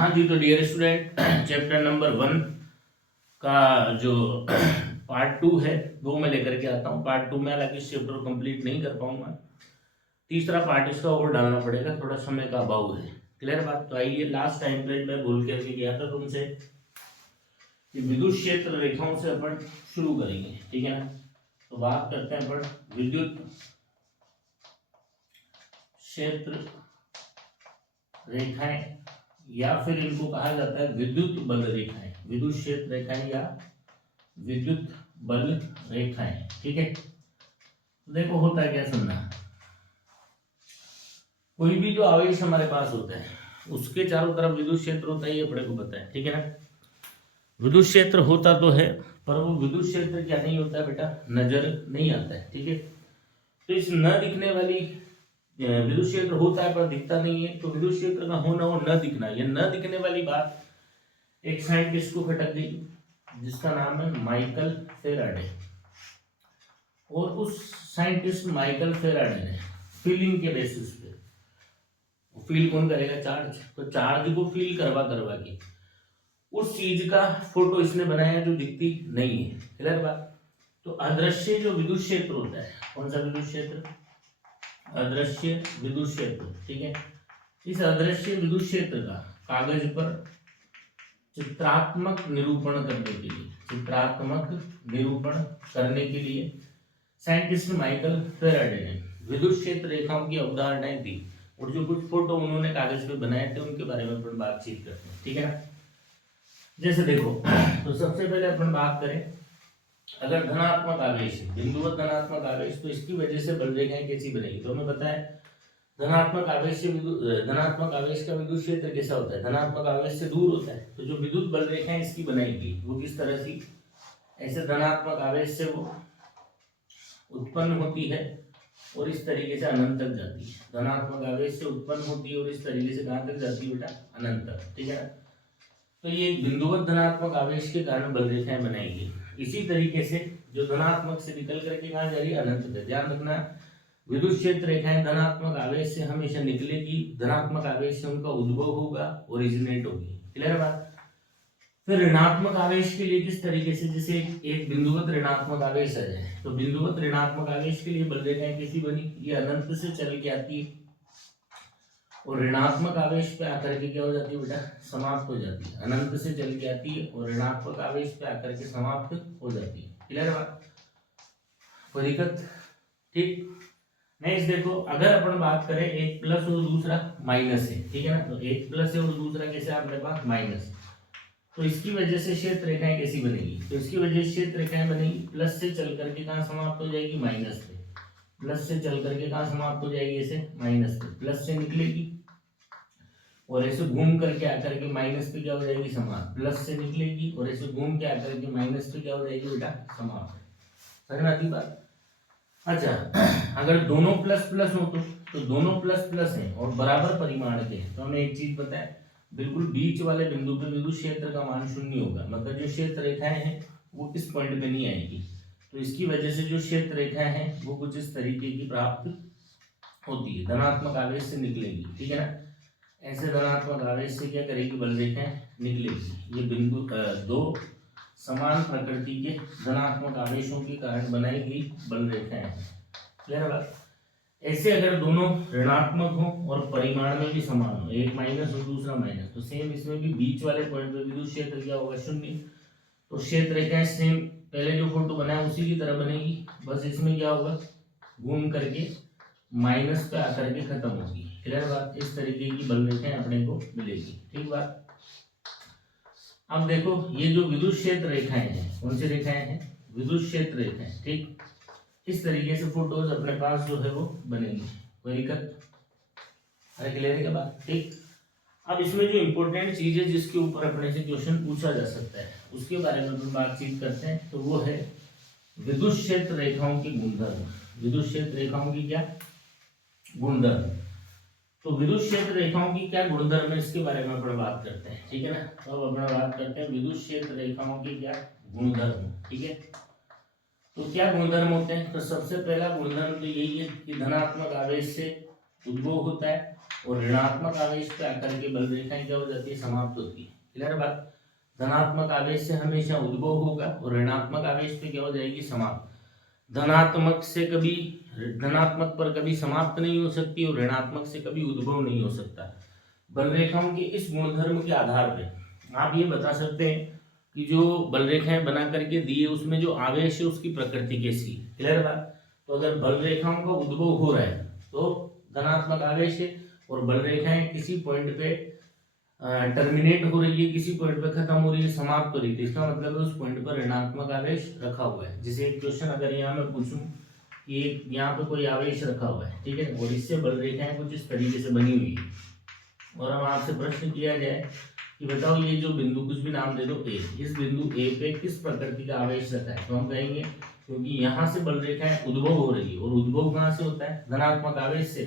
हाँ जी, तो dear student, chapter number 1 का जो पार्ट 2 है वो मैं लेकर के आता हूँ। पार्ट 2 में हालांकि इस चैप्टर को कंप्लीट नहीं कर पाऊंगा, तीसरा पार्ट इसका और डालना पड़ेगा, थोड़ा समय का अभाव है। क्लियर बात? तो आइए, लास्ट टाइम पे मैं भूल करके गया था तुमसे कि विद्युत क्षेत्र रेखाओं से अपन शुरू करेंगे, ठीक है ना। तो बात करते हैं अपन विद्युत क्षेत्र रेखाएं, या फिर इनको कहा जाता है विद्युत बल रेखाएं, विद्युत क्षेत्र रेखाएं या विद्युत बल रेखाएं, ठीक है। तो देखो होता है क्या, सुनना। कोई भी जो आवेश हमारे पास होता है उसके चारों तरफ विद्युत क्षेत्र होता है, ये अपने को पता है, ठीक है ना। विद्युत क्षेत्र होता तो है, पर वो विद्युत क्षेत्र क्या नहीं होता है बेटा, नजर नहीं आता है, ठीक है। तो इस न दिखने वाली विद्युत क्षेत्र होता है पर दिखता नहीं है, तो विद्युत क्षेत्र का होना और न दिखना, ये न दिखने वाली बात एक साइंटिस्ट को खटक गई जिसका नाम है माइकल फेराडे। और उस साइंटिस्ट माइकल फेराडे ने फीलिंग के बेसिस पे, फील कौन करेगा, चार्ज, तो चार्ज को फील करवा करवा के उस चीज का फोटो इसने बनाया जो दिखती नहीं है। क्लियर बात? तो अदृश्य जो विद्युत क्षेत्र होता है, कौन सा विद्युत क्षेत्र, अदृश्य विद्युत क्षेत्र, ठीक है। इस अदृश्य विद्युत क्षेत्र का कागज पर चित्रात्मक निरूपण करने के लिए, चित्रात्मक निरूपण करने के लिए साइंटिस्ट माइकल फेराडे ने विद्युत क्षेत्र रेखाओं की अवधारणाएं दी, और जो कुछ फोटो उन्होंने कागज पे बनाए थे उनके बारे में अपन बातचीत करते हैं, ठीक है ना। जैसे देखो, तो सबसे पहले अपन बात करें, अगर धनात्मक आवेश है, बिंदुवत धनात्मक आवेश, तो इसकी वजह से बल रेखाएं कैसी बनेगी। तो हमें पता है धनात्मक आवेश से धनात्मक आवेश का विद्युत क्षेत्र कैसा होता है, धनात्मक आवेश से दूर होता है। तो जो विद्युत बल रेखाएं इसकी बनाएगी वो किस तरह से, ऐसे धनात्मक आवेश से वो उत्पन्न होती है और इस तरीके से अनंत तक जाती है। धनात्मक आवेश से उत्पन्न होती है और इस तरीके से कहां तक जाती है बेटा, अनंत तक, ठीक है। तो ये बिंदुवत धनात्मक आवेश के कारण बल रेखाएं बनाएगी। इसी तरीके से जो धनात्मक से निकल करके कहां जा रही है, अनंत तक। ध्यान रखना, विद्युत क्षेत्र रेखाएं धनात्मक आवेश से हमेशा निकलेगी, धनात्मक आवेश से उनका उद्भव होगा, ओरिजिनेट होगी। क्लियर बात? फिर ऋणात्मक आवेश के लिए किस तरीके से, जैसे एक बिंदुवत ऋणात्मक आवेश आ जाए, तो बिंदुवत ऋणात्मक आवेश के लिए बल रेखाएं कैसी बनी, ये अनंत से चल के आती है और ऋणात्मक आवेश पे आकर के क्या हो जाती है बेटा, समाप्त हो जाती है। अनंत से चल के आती है और ऋणात्मक आवेश पे आकर के समाप्त हो जाती है। क्लियर बात? कोई दिक्कत? ठीक। नेक्स्ट देखो, अगर अपन बात करें एक प्लस और दूसरा माइनस है, ठीक है ना, तो एक प्लस है और दूसरा कैसे अपने पास माइनस है, तो इसकी वजह से क्षेत्र रेखाएं कैसी बनेगी, तो इसकी वजह से क्षेत्र रेखाएं बनेगी प्लस से चल करके कहां समाप्त हो जाएगी, माइनस पे। प्लस से चल करके कहां समाप्त हो जाएगी, ऐसे माइनस पे, प्लस से निकलेगी और ऐसे घूम करके आकर के माइनस पे क्या हो जाएगी, समाप्त। प्लस से निकलेगी और ऐसे घूम के आकर के माइनस पे क्या हो जाएगी बेटा, समाप्त। समझ में आती बात? अच्छा, अगर दोनों प्लस प्लस हो तो दोनों प्लस प्लस हैं और बराबर परिमाण के हैं, तो हमें एक चीज पता है, बिल्कुल बीच वाले बिंदु पे विद्युत क्षेत्र का मान शून्य होगा, मतलब जो क्षेत्र रेखाएं हैं वो इस पॉइंट पे नहीं आएगी। तो इसकी वजह से जो क्षेत्र रेखाएं हैं वो कुछ इस तरीके की प्राप्त होती है, धनात्मक आवेश से निकलेगी, ठीक है ना। ऐसे धनात्मक आवेश से क्या करेगी, बल रेखाएं निकलेगी। ये बिंदु दो समान प्रकृति के धनात्मक आवेशों के कारण बनाई गई बल रेखाएं हैं। क्लियर बात? ऐसे अगर दोनों ऋणात्मक हो और परिमाण में भी समान हो, एक माइनस और दूसरा माइनस, तो सेम इसमें भी बीच वाले पॉइंट पे विद्युत क्षेत्र क्या होगा, शून्य। तो क्षेत्र रेखाएं सेम पहले जो फोटो बनाया उसी की तरह बनेगी, बस इसमें क्या होगा, घूम करके माइनस पे आकर के खत्म होगी। क्लियर बात? इस तरीके की बल रेखाएं अपने को मिलेगी, ठीक बात। अब देखो, ये जो विद्युत क्षेत्र रेखाएं हैं, कौन सी रेखाएं हैं, विद्युत क्षेत्र रेखाएं, ठीक। इस तरीके से फोटोज अपने पास जो है वो बनेंगी। कोई दिक्कत? अरे क्लियर है क्या बात? ठीक। अब इसमें जो इंपॉर्टेंट चीज है जिसके ऊपर अपने से क्वेश्चन पूछा जा सकता है उसके बारे में हम बातचीत करते हैं, तो वो है विद्युत क्षेत्र रेखाओं के गुणधर्म। विद्युत क्षेत्र रेखाओं की क्या गुणधर्म, तो विद्युत क्षेत्र रेखाओं की क्या गुणधर्म है इसके बारे में अपन बात करते हैं, ठीक है ना। तो अब अपन बात करते हैं विद्युत क्षेत्र रेखाओं के क्या गुणधर्म, ठीक है। तो क्या गुणधर्म होते हैं, तो सबसे पहला गुणधर्म तो यही है कि धनात्मक आवेश से उद्भव होता है और ऋणात्मक आवेश पे आकर के बल रेखाएं क्या हो जाती है, समाप्त होती है। क्लियर बात। धनात्मक आवेश से हमेशा उद्भव होगा और ऋणात्मक आवेश पे क्या हो जाएगी, समाप्त। धनात्मक से कभी, धनात्मक पर कभी समाप्त नहीं हो सकती और ऋणात्मक से कभी उद्भव नहीं हो सकता। बल रेखाओं के इस गुणधर्म के आधार पे आप ये बता सकते हैं कि जो बल रेखाएं बना करके दी है उसमें जो आवेश है उसकी प्रकृति कैसी है। क्लियर बात। तो अगर बल रेखाओं का उद्भव हो रहा है तो धनात्मक आवेश है, और बल रेखाएं किसी पॉइंट पे टर्मिनेट हो रही है, किसी पॉइंट पे खत्म हो रही है, समाप्त हो रही है, तो इसका मतलब है उस पॉइंट पर ऋणात्मक आवेश रखा हुआ है। जैसे एक क्वेश्चन अगर यहाँ मैं पूछूं कि यहाँ पे कोई आवेश रखा हुआ है, ठीक है, और इससे बल रेखाएं कुछ इस तरीके से बनी हुई है, और हम आपसे प्रश्न किया जाए कि बताओ ये जो बिंदु, कुछ भी नाम दे दो ए, इस बिंदु ए पे किस प्रकृति का आवेश रखा है, तो हम कहेंगे क्योंकि यहाँ से बल रेखाएं उद्भव हो रही है, और उद्भव कहाँ से होता है, धनात्मक आवेश से,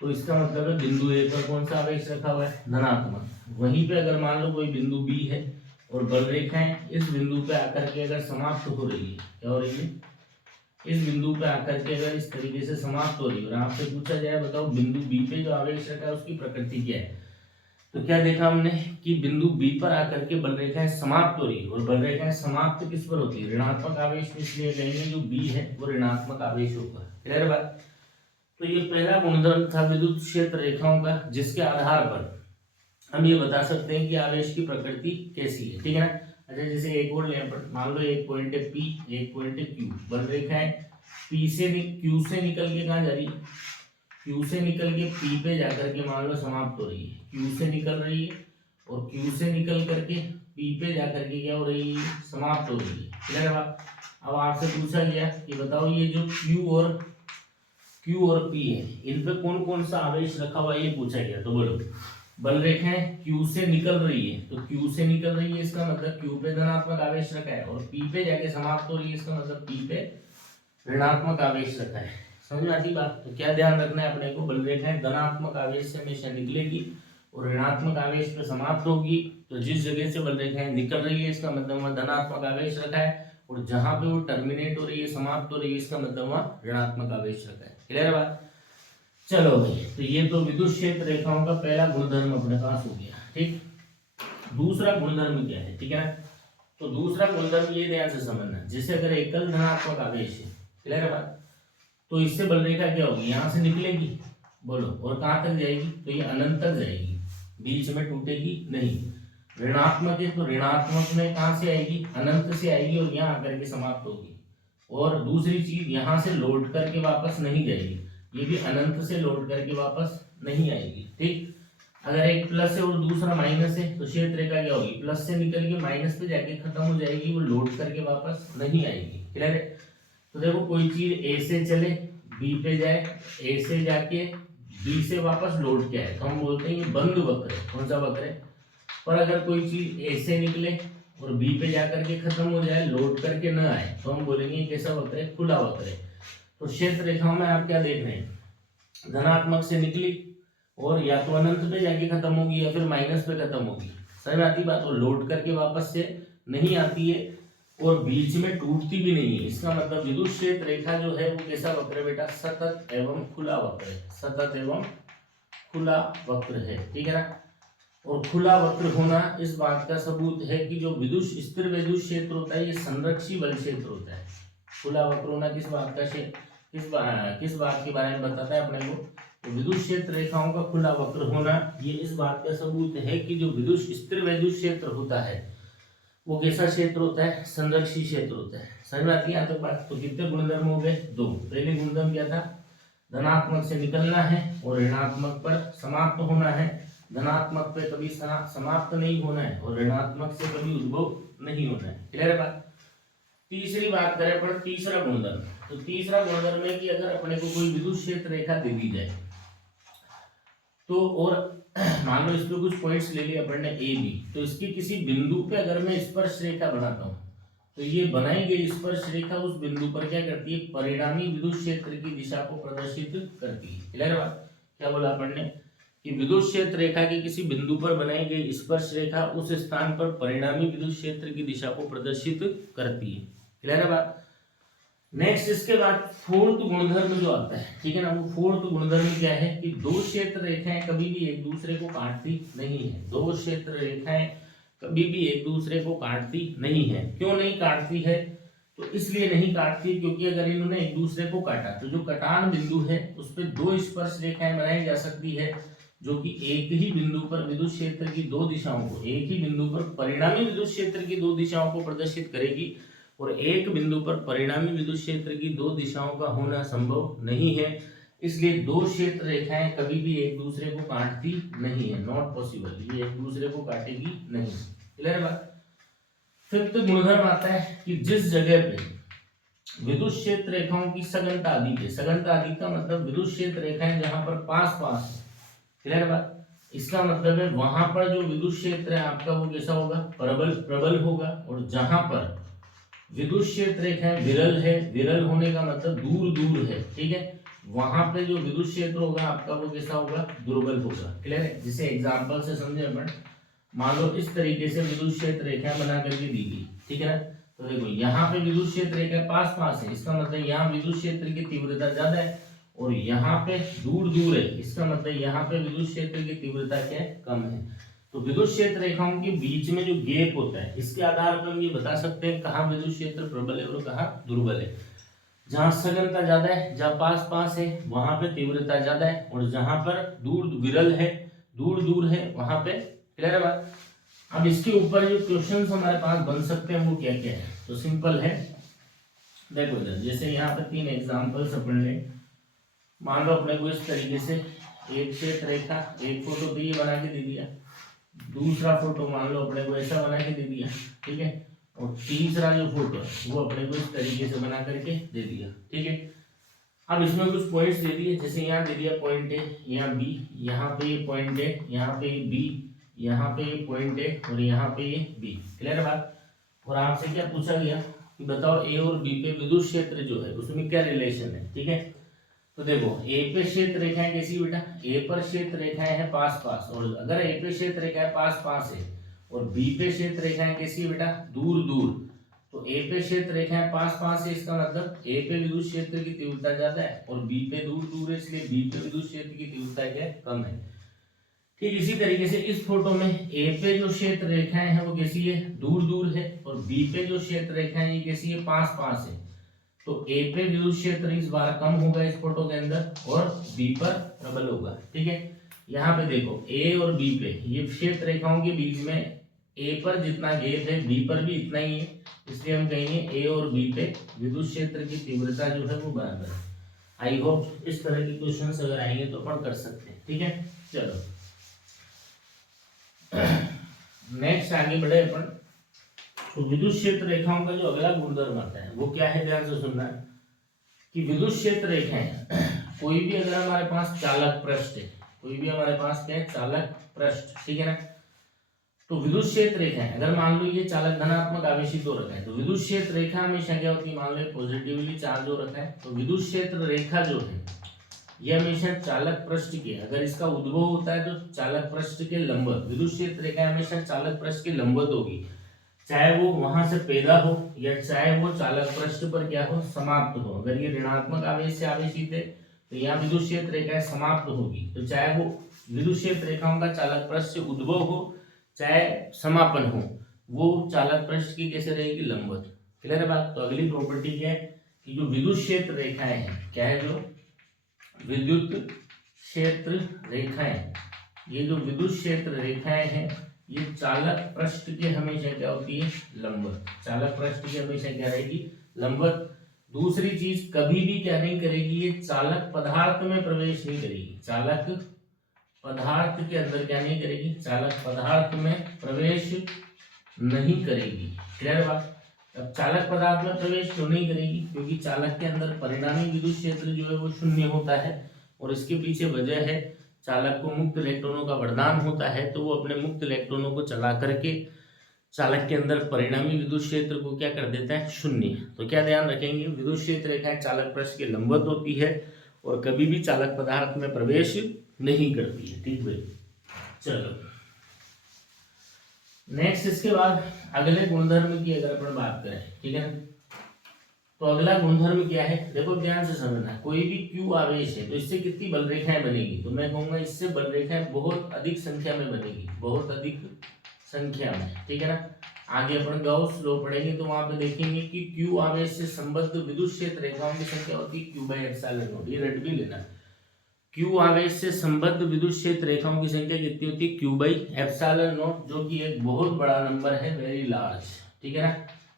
तो इसका मतलब है बिंदु ए पर कौन सा आवेश रखा हुआ है, धनात्मक। वहीं पे अगर मान लो कोई बिंदु बी है और बल रेखाएं इस बिंदु पे आकर के अगर समाप्त हो रही है, क्या हो रही है, इस बिंदु पे आकर के अगर इस तरीके से समाप्त हो रही है, और आपसे पूछा जाए बताओ बिंदु बी पे जो आवेश रखा है उसकी प्रकृति क्या है, तो क्या देखा हमने कि बिंदु बी पर आकर के बल रेखाएं समाप्त हो रही है, और बल रेखाएं समाप्त किस पर होती है, ऋणात्मक आवेश, इसलिए कहेंगे जो बी है वो ऋणात्मक आवेश होगा। क्लियर बात। तो ये पहला गुणधर्म था विद्युत क्षेत्र रेखाओं का, जिसके आधार पर हम ये बता सकते हैं कि आवेश की प्रकृति कैसी है। ठीक है ना। अच्छा, जैसे एक और लें अपन, मान लो एक पॉइंट है पी, एक पॉइंट है क्यू, बल रेखाएं पी से क्यू से निकल के कहाँ जा रही है, क्यू से निकल के पी पे जाकर के मान लो समाप्त हो रही है, क्यू से निकल रही है और क्यू से निकल करके पी पे जाकर के क्या हो रही है, समाप्त हो रही है। क्लियर बात। अब आपसे पूछा गया कि बताओ ये जो क्यू और पी है, इन पे कौन कौन सा आवेश रखा हुआ है, ये पूछा गया। तो बोलो, बल रेखाएं क्यू से निकल रही है, तो क्यू से निकल रही है इसका मतलब क्यू पे धनात्मक आवेश रखा है, और पी पे जाके समाप्त हो रही है इसका मतलब पी पे ऋणात्मक आवेश रखा है। समझ में आती बात। तो क्या ध्यान रखना है अपने को, बल रेखाएं धनात्मक आवेश से हमेशा निकलेगी और ऋणात्मक आवेश पे समाप्त होगी। तो जिस जगह से बल रेखाएं निकल रही है इसका मतलब वहां धनात्मक आवेश रखा है, और जहां पे वो टर्मिनेट हो रही है, समाप्त हो रही है, इसका मतलब वहां ऋणात्मक आवेश रखा है। क्लियर बात। चलो भाई, तो ये तो विद्युत क्षेत्र रेखाओं का पहला गुणधर्म अपने पास हो गया। ठीक, दूसरा गुणधर्म क्या है, ठीक है ना। तो दूसरा गुणधर्म ये ध्यान से समझना, जैसे अगर एकल धनात्मक आवेश है, क्लियर बात, तो इससे बल रेखा क्या होगी, यहाँ से निकलेगी, बोलो, और कहाँ तक जाएगी, तो ये अनंत तक जाएगी, बीच में टूटेगी नहीं। ऋणात्मक है तो ऋणात्मक में कहाँ से आएगी, अनंत से आएगी, और यहाँ आकर के समाप्त होगी। और दूसरी चीज, यहाँ से लौट करके वापस नहीं जाएगी, ये भी अनंत से लौट करके वापस नहीं आएगी। ठीक, अगर एक प्लस है और दूसरा माइनस है तो क्षेत्र रेखा क्या होगी, प्लस से निकल के माइनस पे जाके खत्म हो जाएगी, वो लौट करके वापस नहीं आएगी। क्लियर है। तो देखो, कोई चीज ए से चले बी पे जाए, ए से जाके बी से वापस लौट के आए, तो हम बोलते हैं ये बंद वक्र है। कौन सा वक्र है। पर अगर कोई चीज ए से निकले और बी पे जाकर के खत्म हो जाए, लौट करके न आए, तो हम बोलेंगे कैसा वक्र है, खुला वक्र है। तो क्षेत्र रेखाओं में आप क्या देख रहे हैं, धनात्मक से निकली और या तो अनंत पे जाके खत्म होगी या फिर माइनस पे खत्म होगी। समझ आती बात। और लौट करके वापस से नहीं आती है और बीच में टूटती भी नहीं है। इसका मतलब विद्युत क्षेत्र रेखा जो है वो कैसा वक्र है बेटा, सतत एवं खुला वक्र है, सतत एवं खुला वक्र है। ठीक है ना। और खुला वक्र होना इस बात का सबूत है कि जो विद्युत स्थिर विद्युत क्षेत्र होता है ये संरक्षी बल क्षेत्र होता है। खुला वक्र होना किस बात का किस बात के बारे में बताता है अपने को, तो विद्युत क्षेत्र रेखाओं का खुला वक्र होना ये इस बात का सबूत है कि जो विद्युत स्थिर विद्युत क्षेत्र होता है वो कैसा क्षेत्र होता है, संरक्षी क्षेत्र होता है। समझ में आती है यहाँ तक बात। तो कितने गुणधर्म हो गए, दो। पहले गुणधर्म क्या था, धनात्मक से निकलना है और ऋणात्मक पर समाप्त होना है। धनात्मक पे कभी समाप्त नहीं होना है और ऋणात्मक से कभी उद्भव नहीं होना है। क्लियर है बात। तीसरी बात करें पर तीसरा गुणधर्म, तो तीसरा गुणधर्म है कि अगर अपने को कोई विद्युत क्षेत्र रेखा दे दी जाए तो, और मान लो इस पे कुछ पॉइंट्स ले लिए अपन ने ए बी, तो इसकी किसी बिंदु पे अगर मैं स्पर्श रेखा बनाता हूँ तो ये बनाई गई स्पर्श रेखा उस बिंदु पर क्या करती है, परिणामी विद्युत क्षेत्र की दिशा को प्रदर्शित करती है। क्लियर बात। क्या बोला अपन ने कि विद्युत क्षेत्र रेखा के किसी बिंदु पर बनाई गई स्पर्श रेखा उस स्थान पर परिणामी विद्युत क्षेत्र की दिशा को प्रदर्शित करती है। क्लियर है बात। नेक्स्ट इसके बाद फोर्थ गुणधर्म जो आता है, ठीक है ना, वो फोर्थ गुणधर्म क्या है कि दो क्षेत्र रेखाएं कभी भी एक दूसरे को काटती नहीं है। दो क्षेत्र रेखाएं कभी भी एक दूसरे को काटती नहीं है। क्यों नहीं काटती है? तो इसलिए नहीं काटती क्योंकि अगर इन्होंने एक दूसरे को काटा तो जो कटान बिंदु है उस पर दो स्पर्श रेखाएं बनाई जा सकती है, जो कि एक ही बिंदु पर विद्युत क्षेत्र की दो दिशाओं को, एक ही बिंदु पर परिणामी विद्युत क्षेत्र की दो दिशाओं को प्रदर्शित करेगी, और एक बिंदु पर परिणामी विद्युत क्षेत्र की दो दिशाओं का होना संभव नहीं है। इसलिए दो क्षेत्र रेखाएं कभी भी एक दूसरे को काटती नहीं है, नॉट पॉसिबल, ये एक दूसरे को काटेगी नहीं। क्लियर बात? फिफ्थ गुणधर्म आता है कि जिस जगह पे विद्युत क्षेत्र रेखाओं की सघनता अधिक है, सघनता अधिक का मतलब विद्युत क्षेत्र रेखाएं जहां पर पास पास है, क्लियर बात, इसका मतलब है वहां पर जो विद्युत क्षेत्र है आपका वो कैसा होगा, प्रबल प्रबल होगा, और जहां पर विद्युत क्षेत्र रेखाएं विरल है, विरल होने का मतलब दूर दूर है, ठीक है, वहां पे जो विद्युत क्षेत्र होगा आपका वो कैसा होगा, दुर्बल होगा। क्लियर है? जिसे एग्जांपल से समझे अपन, मान लो इस तरीके से विद्युत क्षेत्र रेखाएं बना करके दी गई, ठीक है ना, तो देखो यहाँ पे विद्युत क्षेत्र रेखा पास पास है, इसका मतलब यहाँ विद्युत क्षेत्र की तीव्रता ज्यादा है, और यहाँ पे दूर दूर है, इसका मतलब यहाँ पे विद्युत क्षेत्र की तीव्रता क्या है, कम है। तो विद्युत क्षेत्र रेखाओं के बीच में जो गैप होता है इसके आधार पर हम ये बता सकते हैं कहाँ विद्युत क्षेत्र प्रबल है और कहाँ दुर्बल है। जहाँ सघनता ज्यादा है, जहाँ पास पास है वहां पे तीव्रता ज्यादा है, और जहां पर दूर विरल है, दूर दूर है, वहां पे। क्लियर है बात? अब इसके ऊपर जो क्वेश्चंस हमारे पास बन सकते हैं वो क्या क्या है, तो सिंपल है, देखो इधर जैसे यहाँ पे तीन एग्जांपल्स अपन ले, मान लो अपने को इस तरीके से एक क्षेत्र रेखा, एक फोटो तो ये बना के दे दिया, दूसरा फोटो मान लो अपने को ऐसा बना के दे दिया, ठीक है, और तीसरा जो फोटो है वो अपने को इस तरीके से बना करके दे दिया, ठीक है। अब इसमें कुछ पॉइंट्स दे दिए, जैसे यहाँ दे दिया पॉइंट ए, यहाँ बी, यहाँ पे ये पॉइंट ए, यहाँ पे ये बी, यहाँ पे ये पॉइंट ए, और यहाँ पे ये बी। क्लियर बात? और आपसे क्या पूछा गया कि बताओ ए और बी पे विद्युत क्षेत्र जो है उसमें क्या रिलेशन है, ठीक है। तो देखो ए पे क्षेत्र रेखाएं कैसी बेटा, ए पर क्षेत्र रेखाएं हैं पास पास, और अगर ए पे क्षेत्र रेखाएं पास पास है और बी पे क्षेत्र रेखाएं कैसी है बेटा, दूर दूर, तो ए पे क्षेत्र रेखाएं पास पास है, इसका मतलब ए पे विद्युत क्षेत्र की तीव्रता ज्यादा है और बी पे दूर दूर है, इसलिए बी पे विद्युत क्षेत्र की तीव्रता क्या है, कम है। ठीक इसी तरीके से इस फोटो में ए पे जो क्षेत्र रेखाएं हैं वो कैसी है, दूर दूर है, और बी पे जो क्षेत्र रेखाएं ये कैसी है, पास पास है। तो ए पे विद्युत क्षेत्र इस बार कम होगा इस फोटो के अंदर, और बी पर प्रबल होगा, ठीक है। यहाँ पे देखो ए और बी पे ये क्षेत्र रेखाओं के बीच में ए पर जितना गैप है बी पर भी इतना ही है, इसलिए हम कहेंगे ए और बी पे विद्युत क्षेत्र की तीव्रता जो है वो बराबर है। आई होप इस तरह के क्वेश्चन अगर आएंगे तो अपन कर सकते हैं, ठीक है। चलो नेक्स्ट आगे बढ़े अपन, तो विद्युत क्षेत्र रेखाओं का जो अगला गुणधर्म आता है वो क्या है, ध्यान से सुनना है कि विद्युत क्षेत्र रेखाएं कोई भी अगर हमारे पास चालक पृष्ठ है, कोई भी हमारे पास क्या है, चालक पृष्ठ, ठीक है ना, तो विद्युत क्षेत्र रेखाएं अगर मान लो ये चालक धनात्मक आवेशित हो रखा है, तो विद्युत क्षेत्र रेखा हमेशा क्या होती है, मान लो पॉजिटिवली चार्ज हो रखा है, तो विद्युत क्षेत्र रेखा जो है ये हमेशा चालक पृष्ठ के, अगर इसका उद्भव होता है तो चालक पृष्ठ के लंबवत, विद्युत क्षेत्र रेखा हमेशा चालक पृष्ठ के लंबवत होगी, चाहे वो वहां से पैदा हो या चाहे वो चालक पृष्ठ पर क्या हो, समाप्त हो। अगर ये ऋणात्मक आवेश से आवेशित है तो यहाँ विद्युत क्षेत्र रेखा समाप्त होगी, तो चाहे वो विद्युत क्षेत्र रेखाओं का चालक पृष्ठ से उद्भव हो चाहे समापन हो, वो चालक पृष्ठ की कैसे रहेगी, लंबवत। क्लियर है बात? तो अगली प्रॉपर्टी क्या है कि जो विद्युत क्षेत्र रेखाएं हैं, क्या है, जो विद्युत क्षेत्र रेखाएं, ये जो विद्युत क्षेत्र रेखाएं हैं ये चालक पृष्ठ के हमेशा क्या होती है, लंबवत। चालक पृष्ठ की हमेशा क्या रहेगी, लंबवत। दूसरी चीज कभी भी क्या नहीं करेगी, ये चालक पदार्थ में प्रवेश नहीं करेगी, चालक पदार्थ के अंदर क्या नहीं करेगी, चालक पदार्थ में प्रवेश नहीं करेगी। क्लियर बात? अब चालक पदार्थ में प्रवेश क्यों नहीं करेगी, क्योंकि चालक के अंदर परिणामी विद्युत क्षेत्र जो है वो शून्य होता है, और इसके पीछे वजह है चालक को मुक्त इलेक्ट्रॉनों का वरदान होता है, तो वो अपने मुक्त इलेक्ट्रॉनों को चला करके चालक के अंदर परिणामी विद्युत क्षेत्र को क्या कर देता है, शून्य। तो क्या ध्यान रखेंगे, विद्युत क्षेत्र रेखाएं चालक पृष्ठ के लंबवत होती है और कभी भी चालक पदार्थ में प्रवेश नहीं करती है, ठीक भाई। चलो नेक्स्ट इसके बाद अगले गुणधर्म की अगर अपन बात करें, ठीक है, तो अगला गुणधर्म क्या है, देखो ध्यान से समझना, कोई भी Q आवेश है तो इससे कितनी बल रेखाएं बनेगी, तो मैं कहूंगा इससे बल रेखाएं बहुत अधिक संख्या में बनेगी, बहुत अधिक संख्या में, ठीक है ना। आगे अपन गॉस लॉ पढ़ेंगे तो वहां पे देखेंगे कि Q आवेश से संबद्ध विद्युत क्षेत्र रेखाओं की संख्या होती है Q बाई एप्सिलॉन नॉट, ये रट भी लेना। Q आवेश से संबद्ध विद्युत क्षेत्र रेखाओं की संख्या कितनी होती है Q बाई एप्सिलॉन नॉट, जो कि एक बहुत बड़ा नंबर है, वेरी लार्ज, ठीक है ना,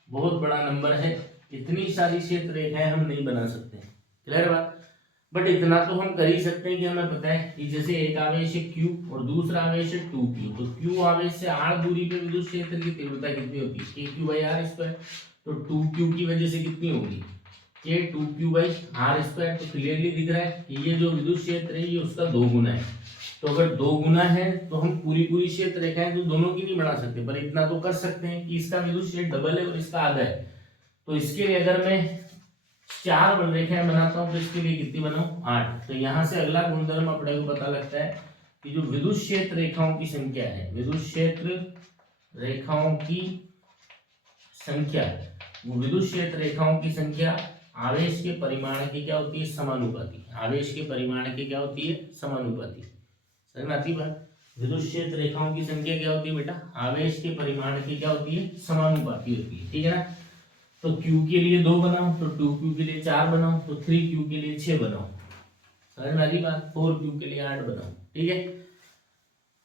बहुत बड़ा नंबर है। इतनी सारी क्षेत्र रेखाएं हम नहीं बना सकते, क्लियर बात। बट इतना तो हम कर ही सकते हैं कि हमें पता है कि जैसे एक आवेश है Q और दूसरा आवेश है 2Q, तो Q आवेश से r दूरी पे विद्युत क्षेत्र की तीव्रता कितनी होती है KQ बाई r स्क्वायर, तो 2Q की वजह से कितनी होगी K 2Q by r square. तो क्लियरली दिख रहा है कि ये जो विद्युत क्षेत्र है ये उसका 2 गुना है, तो अगर 2 गुना है तो हम पूरी क्षेत्र रेखाएं तो दोनों की नहीं बना सकते, पर इतना तो कर सकते हैं कि इसका विद्युत क्षेत्र डबल है और इसका आधा है। तो इसके लिए अगर मैं 4 बल रेखाएं बनाता हूं तो इसके लिए कितनी बनाऊं 8। तो यहां से अगला गुणधर्म अपने को पता लगता है कि जो विद्युत क्षेत्र रेखाओं की संख्या है, विद्युत क्षेत्र रेखाओं की संख्या, वो विद्युत क्षेत्र रेखाओं की संख्या आवेश के परिमाण की क्या होती है समानुपाती, आवेश के परिमाण की क्या होती है समानुपाती, समझ में आती बात। विद्युत क्षेत्र रेखाओं की संख्या क्या होती है बेटा, आवेश के परिमाण की क्या होती है समानुपाती होती है, ठीक है ना। तो Q के लिए 2 बनाओ, तो 2Q के लिए 4 बनाओ, तो 3Q के लिए 6 बनाओ, समझ में आ रही बात, 4Q के लिए 8 बनाओ, ठीक है।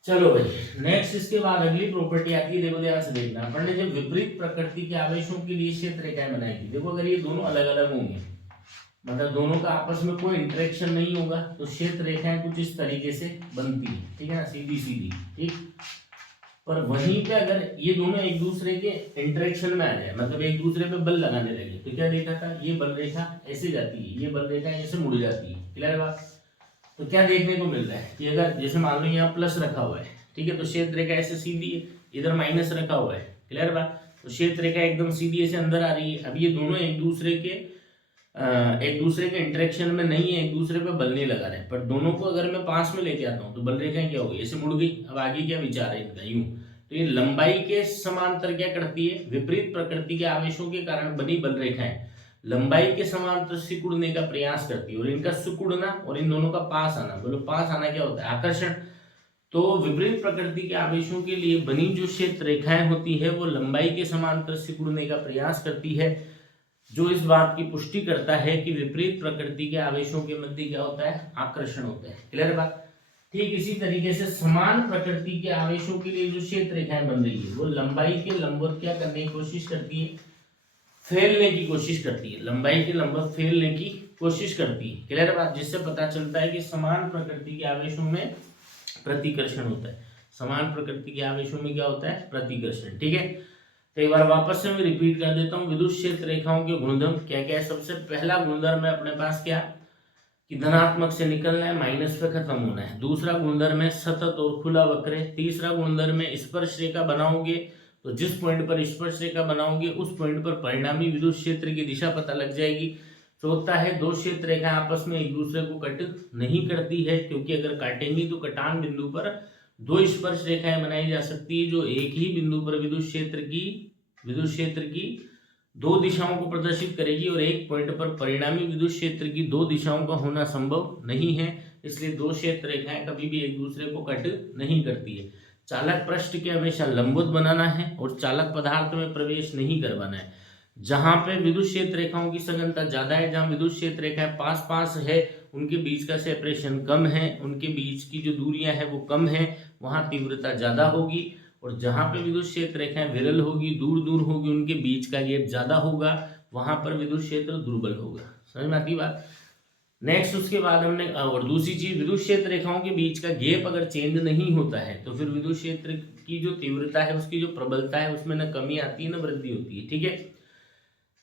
चलो भाई नेक्स्ट, इसके बाद अगली प्रॉपर्टी आती है, देखो ध्यान से देखना, अपन ने जब विपरीत प्रकृति के आवेशों के लिए क्षेत्र रेखाएं बनाई थी, देखो अगर ये दोनों अलग अलग होंगे, मतलब दोनों का आपस में कोई इंटरेक्शन नहीं होगा, तो क्षेत्र रेखाएं कुछ इस तरीके से बनती है, ठीक है ना, सीधी सीधी, ठीक। पर वहीं पे अगर ये दोनों एक दूसरे के इंटरेक्शन में आ जाए, मतलब एक दूसरे पे बल लगाने लगे, तो क्या देखा था, ये बल रेखा ऐसे जाती है, ये बल रेखा ऐसे मुड़ जाती है, क्लियर बात। तो क्या देखने को मिल रहा है कि अगर जैसे मान लो यहाँ प्लस रखा हुआ है, ठीक है, तो क्षेत्र रेखा ऐसे सीधी है, इधर माइनस रखा हुआ है, क्लियर बात, तो क्षेत्र रेखा एकदम सीधी ऐसे अंदर आ रही है। अब ये दोनों एक दूसरे के इंटरेक्शन में नहीं है, एक दूसरे पे बल नहीं लगा रहे, पर दोनों को अगर मैं पास में लेके आता हूँ तो बल रेखाएं क्या होगी, ऐसे मुड़ गई। अब आगे क्या विचार है इनका, यूं, तो ये लंबाई के समांतर क्या करती है, विपरीत प्रकृति के आवेशों के कारण बनी बल रेखाएं लंबाई के समांतर सिकुड़ने का प्रयास करती है, और इनका सिकुड़ना और इन दोनों का पास आना, बोलो पास आना क्या होता है, आकर्षण। तो विपरीत प्रकृति के आवेशों के लिए बनी जो क्षेत्र रेखाएं होती है वो लंबाई के समांतर सिकुड़ने का प्रयास करती है, जो इस बात की पुष्टि करता है कि विपरीत प्रकृति के आवेशों के मध्य क्या होता है, आकर्षण होता है, क्लियर बात। ठीक इसी तरीके से समान प्रकृति के आवेशों के लिए जो क्षेत्र रेखाएं बन रही है वो लंबाई के लंबवत क्या करने की कोशिश करती है, फैलने की कोशिश करती है, लंबाई के लंबवत फैलने की कोशिश करती है, क्लियर बात। जिससे पता चलता है कि समान प्रकृति के आवेशों में प्रतिकर्षण होता है, समान प्रकृति के आवेशों में क्या होता है, प्रतिकर्षण, ठीक है। तो एक बार वापस से मैं रिपीट कर देता हूँ, विद्युत क्षेत्र रेखाओं के गुणधर्म क्या क्या है। सबसे पहला गुणधर्म है अपने पास क्या, कि धनात्मक से निकलना है, माइनस पे खत्म होना है। दूसरा गुणधर्म है सतत और खुला वक्र है। तीसरा गुणधर्म है स्पर्श रेखा बनाओगे तो जिस पॉइंट पर स्पर्श रेखा बनाओगे उस पॉइंट पर परिणामी विद्युत क्षेत्र की दिशा पता लग जाएगी। चौथा है दो क्षेत्र रेखा आपस में एक दूसरे को कट नहीं करती है, क्योंकि अगर काटेंगी तो कटान बिंदु पर दो स्पर्श रेखाएं बनाई जा सकती है जो एक ही बिंदु पर विद्युत क्षेत्र की दो दिशाओं को प्रदर्शित करेगी, और एक पॉइंट पर परिणामी विद्युत क्षेत्र की दो दिशाओं का होना संभव नहीं है। इसलिए दो क्षेत्र रेखाएं कभी भी एक दूसरे को कट नहीं करती है। चालक पृष्ठ के हमेशा लंबवत बनाना है और चालक पदार्थ में प्रवेश नहीं करवाना है। जहां पे विद्युत क्षेत्र रेखाओं की सघनता ज्यादा है, जहां विद्युत क्षेत्र रेखाएं पास पास है, उनके बीच का सेपरेशन कम है, उनके बीच की जो दूरियां है वो कम है, वहां तीव्रता ज्यादा होगी। और जहां पे विद्युत क्षेत्र रेखाएं विरल होगी, दूर दूर होगी, उनके बीच का गैप ज्यादा होगा, वहां पर विद्युत क्षेत्र दुर्बल होगा। समझ में आती बात। नेक्स्ट उसके बाद हमने और दूसरी चीज, विद्युत क्षेत्र रेखाओं के बीच का गैप अगर चेंज नहीं होता है तो फिर विद्युत क्षेत्र की जो तीव्रता है, उसकी जो प्रबलता है, उसमें न कमी आती है न वृद्धि होती है, ठीक है।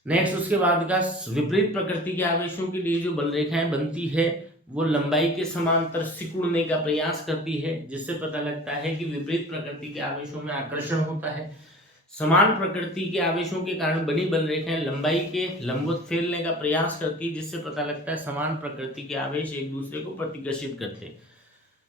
नेक्स्ट उसके बाद का, विपरीत प्रकृति के आवेशों के लिए जो बल रेखाएं बनती है वो लंबाई के समांतर सिकुड़ने का प्रयास करती है, जिससे पता लगता है कि विपरीत प्रकृति के आवेशों में आकर्षण होता है। समान प्रकृति के आवेशों के कारण बनी बल रेखाएं लंबाई के लंबवत फैलने का प्रयास करती है, जिससे पता लगता है समान प्रकृति के आवेश एक दूसरे को प्रतिकर्षित करते हैं।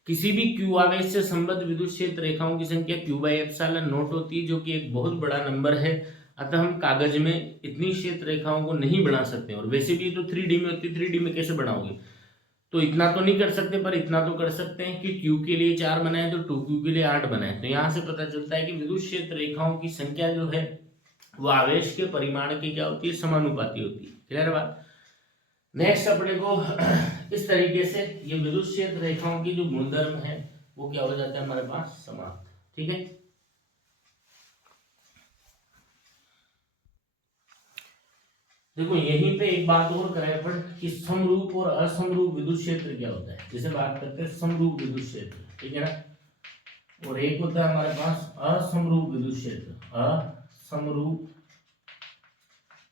किसी भी Q आवेश से संबद्ध विद्युत क्षेत्र रेखाओं की संख्या Q बाई एप्सिलॉन नॉट होती है, जो कि एक बहुत बड़ा नंबर है। अतः हम कागज में इतनी क्षेत्र रेखाओं को नहीं बना सकते, और वैसे भी तो 3D में होती, 3D में कैसे बनाओगे, तो इतना तो नहीं कर सकते, पर इतना तो कर सकते हैं कि Q के लिए 4 बनाए तो 2Q के लिए 8 बनाए। तो यहाँ से पता चलता है कि विद्युत क्षेत्र रेखाओं की संख्या जो है वो आवेश के परिमाण की क्या होती है, समानुपाती होती है। क्लियर बात। नेक्स्ट अपने को इस तरीके से ये विद्युत क्षेत्र रेखाओं की जो गुणधर्म है वो क्या हो जाता है हमारे पास, समाप्त। ठीक है, देखो यहीं पे एक बात और करें अपन कि समरूप और असमरूप विद्युत क्षेत्र क्या होता है। जैसे बात करते हैं समरूप विद्युत क्षेत्र, ठीक है ना, और एक होता है हमारे पास असमरूप विद्युत क्षेत्र, असमरूप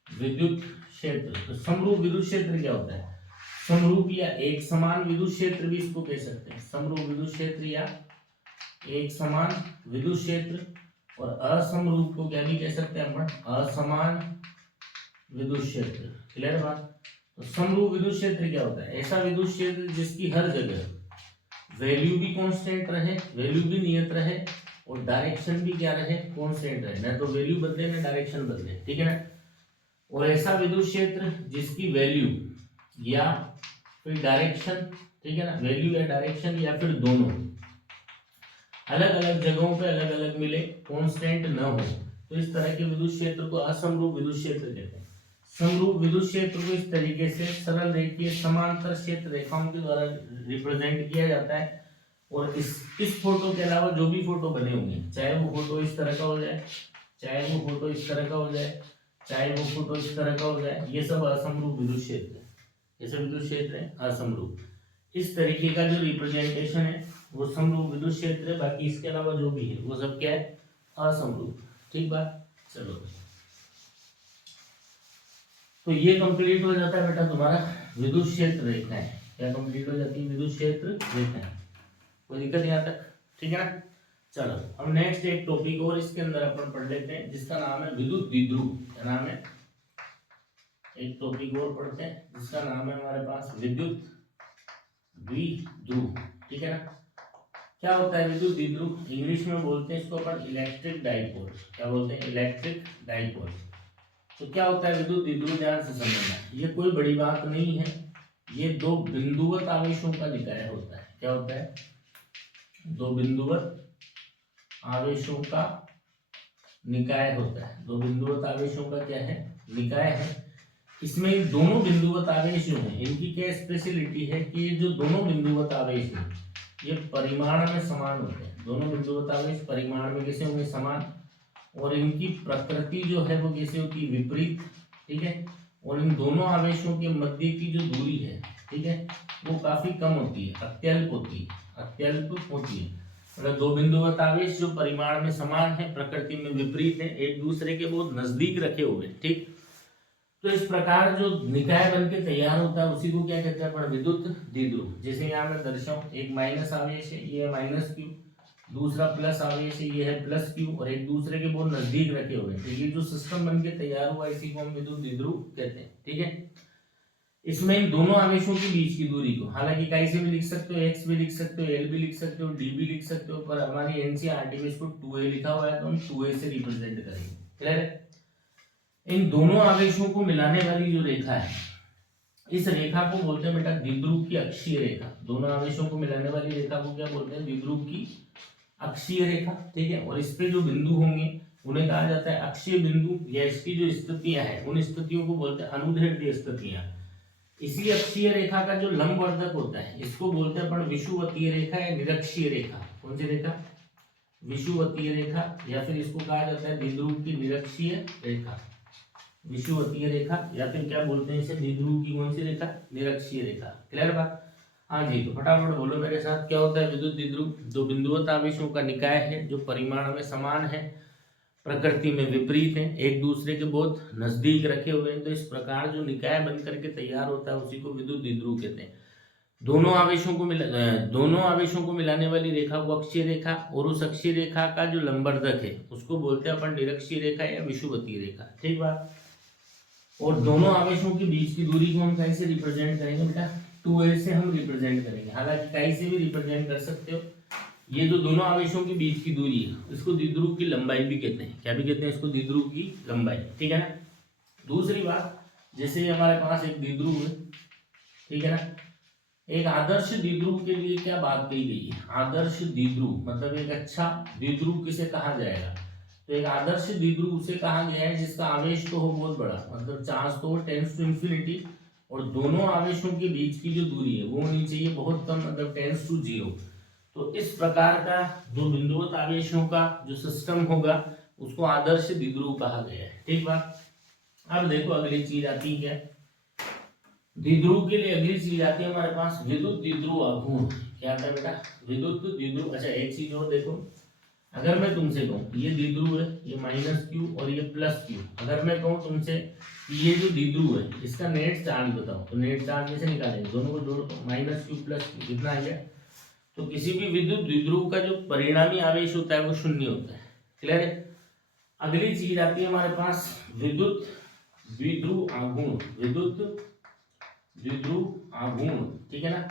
विद्युत क्षेत्र। तो समरूप विद्युत क्षेत्र क्या होता है, समरूप या एक समान विद्युत क्षेत्र भी इसको कह सकते हैं, समरूप विद्युत क्षेत्र या एक समान विद्युत क्षेत्र, और असमरूप को क्या भी कह सकते हैं अपन, असमान विद्युत क्षेत्र। क्लियर बात। तो समरूप विद्युत क्षेत्र क्या होता है, ऐसा विद्युत क्षेत्र जिसकी हर जगह वैल्यू भी कांस्टेंट रहे, वैल्यू भी नियत रहे, और डायरेक्शन भी क्या रहे, कांस्टेंट रहे, ना तो वैल्यू बदले ना डायरेक्शन बदले, ठीक है ना। और ऐसा विद्युत क्षेत्र जिसकी वैल्यू या फिर डायरेक्शन, ठीक है ना, वैल्यू या डायरेक्शन या फिर दोनों अलग अलग जगहों पे अलग अलग मिले, कांस्टेंट न हो, तो इस तरह के विद्युत क्षेत्र को असमरूप विद्युत क्षेत्र कहते हैं। समरूप विद्युत क्षेत्र को इस तरीके से सरल रेखीय समांतर क्षेत्र रेखाओं के द्वारा रिप्रेजेंट किया जाता है। और इस फोटो के अलावा जो भी फोटो बने होंगे, चाहे वो फोटो इस तरह का हो जाए, चाहे वो फोटो इस तरह का हो जाए, चाहे वो फोटो इस तरह का हो जाए, ये सब असमरूप विद्युत क्षेत्र है। ये सब विद्युत क्षेत्र है असमरूप। इस तरीके का जो रिप्रेजेंटेशन है वो समरूप विद्युत क्षेत्र है, बाकी इसके अलावा जो भी है वो सब क्या है, असमरूप। ठीक बात। चलो, तो ये कंप्लीट हो जाता है बेटा तुम्हारा विद्युत क्षेत्र रेखाएं। क्या कंप्लीट हो जाती है, विद्युत क्षेत्र रेखाएं। कोई दिक्कत यहाँ तक, ठीक है ना। चलो अब नेक्स्ट एक टॉपिक और इसके अंदर अपन पढ़ लेते हैं जिसका नाम है विद्युत द्विध्रुव। क्या नाम है, एक टॉपिक और पढ़ते हैं जिसका नाम है हमारे पास विद्युत द्विध्रुव। ठीक है ना। क्या होता है विद्युत द्विध्रुव, इंग्लिश में बोलते हैं इसको अपन इलेक्ट्रिक डाइपोल। क्या बोलते हैं, इलेक्ट्रिक डाइपोल। तो क्या होता है विद्युत द्विध्रुव, ध्यान से समझना, ये कोई बड़ी बात नहीं है, ये दो बिंदुवत आवेशों का निकाय होता है। क्या होता है, दो बिंदुवत आवेशों का निकाय होता है। दो बिंदुवत आवेशों का क्या है, निकाय है। इसमें दोनों बिंदुवत आवेश जो है इनकी क्या स्पेशलिटी है कि ये जो दोनों बिंदुवत आवेश है ये परिमाण में समान होते हैं। दोनों बिंदुवत आवेश परिमाण में कैसे होंगे, समान, और इनकी प्रकृति जो है वो कैसे होती है, विपरीत। ठीक है, और इन दोनों आवेशों के मध्य की जो दूरी है, ठीक है, वो काफी कम होती है, अत्यल्प होती है, अत्यल्प होती है। मतलब दो बिंदुवत आवेश जो परिमाण में समान है, प्रकृति में विपरीत है, एक दूसरे के बहुत नजदीक रखे हुए, ठीक। तो इस प्रकार जो निकाय बन के तैयार होता है उसी को क्या कहते हैं, विद्युत द्विध्रुव। जैसे यहाँ मैं दर्शाऊं, एक माइनस आवेश है, ये है माइनस क्यू, दूसरा प्लस आवेश है, ये है प्लस क्यू, और एक दूसरे के बहुत नजदीक रखे हुए हैं। तो ये जो सिस्टम बन के तैयार हुआ इसी को हम विद्युत द्विध्रुव कहते हैं। ठीक है, इसमें इन दोनों आवेशों के बीच की दूरी को हालांकि इकाई से भी लिख सकते हो, एक्स भी लिख सकते हो, एल भी लिख सकते हो, डी भी लिख सकते हो, पर हमारी एनसीईआरटी में इसको 2a लिखा हुआ है तो हम 2a से रिप्रेजेंट करेंगे। क्लियर है। इन दोनों आवेशों को मिलाने वाली जो रेखा है, इस रेखा को बोलते हैं बेटा द्विध्रुव की अक्षीय रेखा। दोनों आवेशों को मिलाने वाली रेखा को क्या बोलते हैं, द्विध्रुव की अक्षीय रेखा। ठीक है, और इस पे जो बिंदु होंगे उन्हें कहा जाता है अक्षीय बिंदु, या इसकी जो स्थितियां हैं उन स्थितियों को बोलते हैं अनुदैर्ध्य स्थितियां। इसी अक्षीय रेखा का जो लंबवर्धक होता है इसको बोलते हैं अपन विषुवतीय रेखा या निरक्षीय रेखा। कौन सी रेखा, विषुवतीय रेखा, या फिर इसको कहा जाता है द्विध्रुव की निरक्षीय रेखा। विषुवतीय रेखा, या फिर क्या बोलते हैं इसे, द्विध्रुव की कौन सी रेखा, निरक्षीय रेखा। क्लियर बात। हाँ जी, तो फटाफट बोलो मेरे साथ, क्या होता है विद्युत द्विध्रुव, दो बिंदुवत आवेशों का निकाय है जो परिमाण में समान है, प्रकृति में विपरीत है, एक दूसरे के बहुत नजदीक रखे हुए हैं। तो इस प्रकार जो निकाय बन करके तैयार होता है उसी को विद्युत द्विध्रुव कहते हैं। दोनों आवेशों को मिलाने वाली रेखा को अक्षीय रेखा, और उस अक्षीय रेखा का जो लंबवर्धक है उसको बोलते हैं अपन निरक्षीय रेखा या विषुवतीय रेखा। ठीक बात। और दोनों आवेशों के बीच की दूरी को हम कैसे रिप्रेजेंट करेंगे बेटा, 2a से हम रिप्रेजेंट करेंगे। हालांकि कहीं से भी रिप्रेजेंट कर सकते हो, ये जो दोनों आवेशों के बीच की दूरी है इसको द्विध्रुव की लंबाई भी कहते हैं। क्या भी कहते हैं इसको? द्विध्रुव की लंबाई। ठीक है ना। दूसरी बात, जैसे हमारे पास एक द्विध्रुव है, ठीक है ना, एक आदर्श द्विध्रुव के लिए क्या बात कही गई है? आदर्श द्विध्रुव मतलब एक अच्छा द्विध्रुव किसे कहा जाएगा? तो एक आदर्श द्विध्रुव उसे कहा गया है जिसका आवेश तो हो बहुत बड़ा, मतलब चार्ज तो टेंस टू इन्फिनिटी, और दोनों आवेशों के बीच की जो दूरी है वो होनी चाहिए बहुत कम, मतलब टेंस टू जीरो। तो इस प्रकार का जो बिंदुवत आवेशों का जो सिस्टम होगा उसको आदर्श द्विध्रुव कहा गया है। ठीक बात। अब देखो अगली चीज आती है, द्विध्रुव के लिए अगली चीज आती है हमारे पास विद्युत द्विध्रुव आघूर्ण। क्या आता है बेटा? विद्युत द्विध्रुव। अच्छा एक चीज और देखो, अगर मैं तुमसे कहूँ ये द्विध्रुव है, ये माइनस क्यू और ये प्लस क्यू, अगर मैं कहूँ तुमसे ये जो द्विध्रुव है इसका नेट चार्ज बताओ, तो नेट चार्ज कैसे निकालेंगे? दोनों को जोड़ो, माइनस क्यू प्लस क्यू कितना आ गया? तो किसी भी विद्युत द्विध्रुव का जो परिणामी आवेश होता है वो शून्य होता है। क्लियर है। अगली चीज आती है हमारे पास विद्युत द्विध्रुव आघूर्ण। विद्युत द्विध्रुव आघूर्ण, ठीक है ना,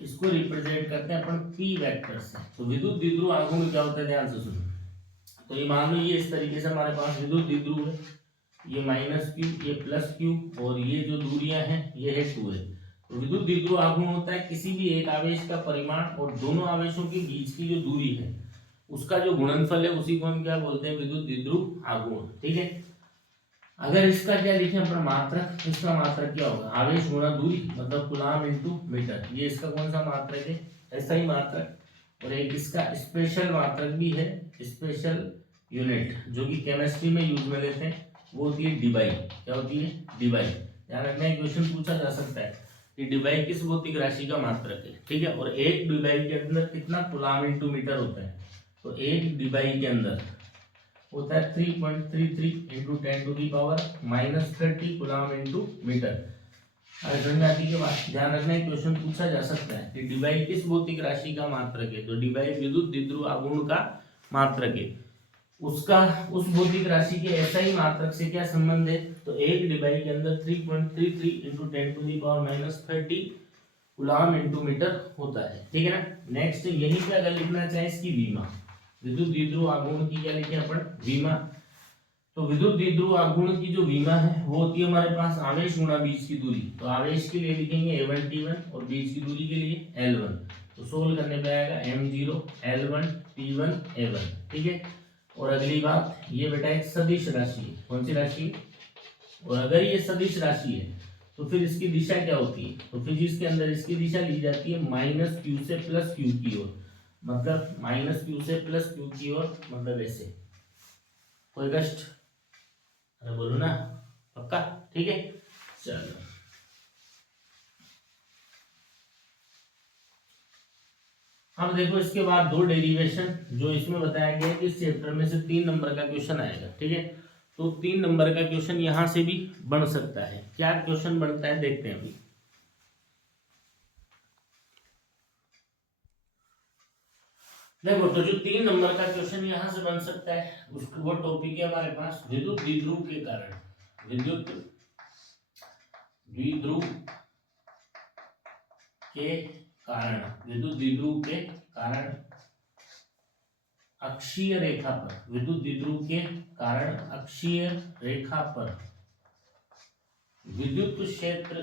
इसको रिप्रेजेंट करते हैं अपन पी वेक्टर से। तो विद्युत द्विध्रुव आघूर्ण क्या होता है, ध्यान से सुनो। तो ये मान लो ये इस तरीके से हमारे पास विद्युत द्विध्रुव है, ये माइनस क्यू, ये प्लस क्यू, और ये जो दूरियां हैं ये है 2 है। तो विद्युत द्विध्रुव आघूर्ण होता है किसी भी एक आवेश का परिमाण और दोनों आवेशों के बीच की जो दूरी है उसका जो गुणनफल है उसी को हम क्या बोलते हैं? विद्युत द्विध्रुव आघूर्ण। ठीक है। अगर इसका क्या लिखे अपन? मात्रक। इसका मात्रक क्या होगा? आवेश गुणा दूरी, मतलब कूलम्ब इनटू मीटर। ये इसका कौन सा मात्रक है? ऐसा ही मात्रक। और एक इसका स्पेशल मात्रक भी है, स्पेशल यूनिट, जो कि केमिस्ट्री में यूज में लेते हैं, वो होती है डिबाई। क्या होती है? डिबाई। ध्यान रखना, एक क्वेश्चन पूछा जा सकता है कि डिबाई किस भौतिक राशि का मात्रक है। ठीक है। और एक डिबाई के अंदर कितना कूलम्ब इनटू मीटर होता है? तो एक डिबाई के अंदर होता है 3.33 into 10 to the power -30 coulomb into metre. आती के बाद ध्यान रखना, एक क्वेश्चन पूछा जा सकता है कि डिबाई किस भौतिक राशि का मात्रक है? तो डिबाई विद्युत द्विध्रुव आघूर्ण का मात्रक है। उसका उस भौतिक राशि के ऐसा ही मात्रक से क्या संबंध है? तो एक डिबाई के अंदर 3.33 into 10 to the power -30 coulomb into metre होता है। ठीक है ना। नेक्स्ट यही पे अगर लिखना चाहे इसकी विमा, विद्युत द्विध्रुव आघूर्ण की क्या लिखे अपन? विमा। तो विद्युत द्विध्रुव आघूर्ण की जो विमा है वो होती है हमारे पास आवेश गुणा बीच की दूरी। तो आवेश के लिए लिखेंगे A1 T1 और बीच की दूरी के लिए L1। तो सोल्व करने पे आएगा M0 L1 T1 A1। ठीक है। और अगली बात, ये बेटा एक सदिश राशि है। कौन सी राशि? और अगर ये सदिश राशि है तो फिर इसकी दिशा क्या होती है? तो फिजिक्स के अंदर इसकी दिशा ली जाती है माइनस क्यू से प्लस क्यू की ओर, मतलब माइनस क्यू से प्लस क्यू की ओर, मतलब ऐसे। कोई कष्ट? अरे बोलो ना, पक्का? ठीक है। चलो अब देखो इसके बाद दो डेरिवेशन जो इसमें बताया गया है कि इस चैप्टर में से 3 नंबर का क्वेश्चन आएगा। ठीक है। तो 3 नंबर का क्वेश्चन यहां से भी बन सकता है। क्या क्वेश्चन बनता है देखते हैं अभी। देखो तो जो 3 नंबर का क्वेश्चन यहां से बन सकता है उसको वो टॉपिक है हमारे पास विद्युत द्विध्रुव के कारण। विद्युत द्विध्रुव के कारण, विद्युत द्विध्रुव के कारण अक्षीय रेखा पर, विद्युत द्विध्रुव के कारण अक्षीय रेखा पर विद्युत क्षेत्र,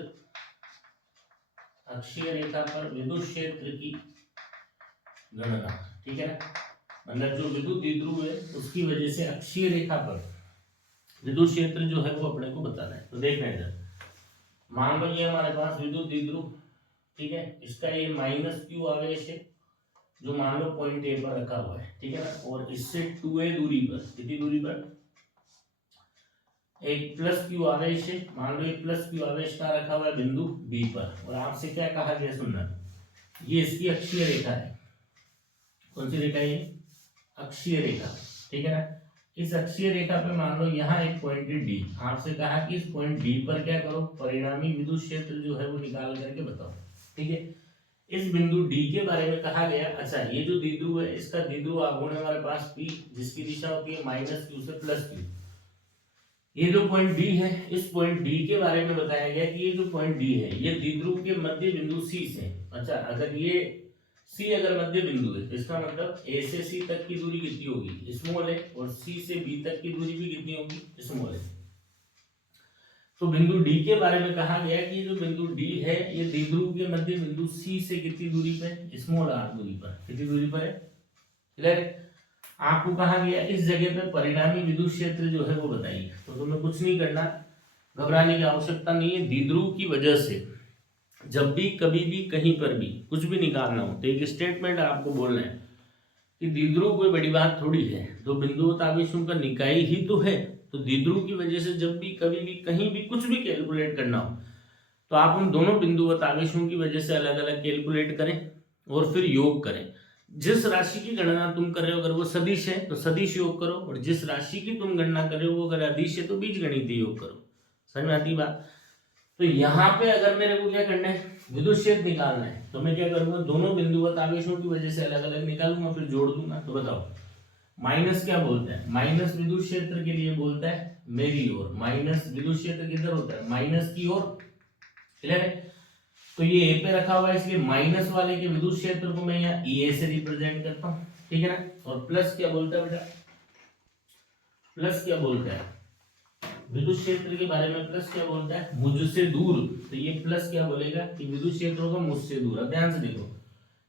अक्षीय रेखा पर विद्युत क्षेत्र की गणना। ठीक है ना। मतलब जो विद्युत द्विध्रुव है उसकी वजह से अक्षीय रेखा पर विद्युत क्षेत्र जो है वो अपने को बताना है। तो देखना है इधर, मान लो ये हमारे पास विद्युत द्विध्रुव, ठीक है, इसका ये माइनस क्यू आवेश है जो मान लो पॉइंट ए पर रखा हुआ है। ठीक है ना। और इससे 2a दूरी पर, कितनी दूरी पर? एक प्लस क्यू आवेश है, मान लो एक प्लस क्यू आवेश का रखा हुआ है बिंदु बी पर। और आपसे क्या कहा गया सुनना, ये इसकी अक्षीय रेखा है। कौन सी रेखा? ये अक्षीय रेखा। ठीक है ना। इस अक्षीय रेखा पे मान लो यहाँ एक पॉइंट है डी। आपसे कहा कि इस पॉइंट डी पर क्या करो, परिणामी विद्युत क्षेत्र जो है वो निकाल करके बताओ। ठीक है। इस बिंदु डी के बारे में कहा गया। अच्छा ये जो द्विध्रुव है इसका द्विध्रुव आघूर्ण हमारे पास P, जिसकी दिशा होती है माइनस क्यू से प्लस क्यू। ये जो पॉइंट डी है, इस पॉइंट डी के बारे में बताया गया कि ये जो पॉइंट डी है ये द्विध्रुव के मध्य बिंदु सी से, अच्छा अगर ये सी अगर मध्य बिंदु है तो इसका मतलब ए से सी तक की दूरी कितनी होगी, स्मॉल है, और सी से बी तक की दूरी भी कितनी होगी, स्मॉल है। तो बिंदु डी के बारे में कहा गया कि जो बिंदु डी है ये द्विध्रुव के मध्य बिंदु सी से कितनी दूरी पर, स्मॉल आर दूरी पर, कितनी दूरी पर है, क्लियर है। आपको कहा गया इस जगह पे परिणामी विद्युत क्षेत्र जो है वो बताइए, तो तुम्हें कुछ नहीं करना, घबराने की आवश्यकता नहीं है। द्विध्रुव की वजह से जब भी कभी भी कहीं पर भी कुछ भी निकालना हो तो एक स्टेटमेंट आपको बोलना है कि द्विध्रुव कोई बड़ी बात थोड़ी है, दो बिंदुओं आवेशों का निकाय ही तो है। तो द्विध्रुव की वजह से जब भी कभी भी कहीं भी कुछ भी कैलकुलेट करना हो तो आप उन दोनों बिंदुवत आवेशों की वजह से अलग अलग कैलकुलेट करें और फिर योग करें। जिस राशि की गणना तुम कर रहे हो अगर वो सदिश है तो सदिश योग करो, और जिस राशि की तुम गणना कर रहे हो वो अगर अदिश है तो बीजगणितीय योग करो। समझ में आती बात। तो यहाँ पे अगर मेरे को क्या करना है, विद्युत क्षेत्र निकालना है, तो मैं क्या करूंगा, दोनों बिंदुवत आवेशों की वजह से अलग अलग निकालूंगा फिर जोड़ दूंगा। तो बताओ माइनस क्या बोलता है, माइनस विद्युत क्षेत्र के लिए बोलता है मेरी ओर, माइनस विद्युत क्षेत्र किधर होता है, माइनस की ओर, क्लियर है। तो ये ए पे रखा हुआ है इसलिए माइनस वाले के विद्युत क्षेत्र को मैं यहाँ ए से रिप्रेजेंट करता हूँ, ठीक है ना। और प्लस क्या बोलता है बेटा, प्लस क्या बोलता है विद्युत क्षेत्र के बारे में, प्लस क्या बोलता है मुझसे दूर, तो ये प्लस क्या बोलेगा कि विद्युत क्षेत्रों का मुझसे दूर। अब ध्यान से देखो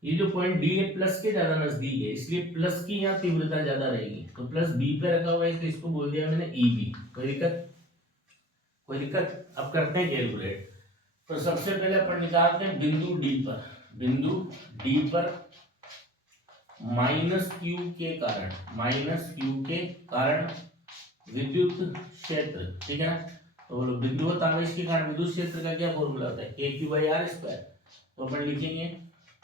ये जो पॉइंट डी है प्लस के ज्यादा नजदीक है इसलिए प्लस की यहाँ तीव्रता ज्यादा रहेगी, तो प्लस बी पे रखा हुआ है तो इसको बोल दिया मैंने ई बी। कोई दिक्कत, कोई दिक्कत। अब करते हैं कैलकुलेट। तो सबसे पहले अपन निकालते हैं बिंदु डी पर, बिंदु डी पर माइनस क्यू के कारण, माइनस क्यू के कारण विद्युत क्षेत्र, ठीक है ना। तो बोलो बिंदुवत आवेश के कारण विद्युत क्षेत्र का क्या फॉर्मूला होता है, के क्यू बाई आर स्क्वायर। तो अपन लिखेंगे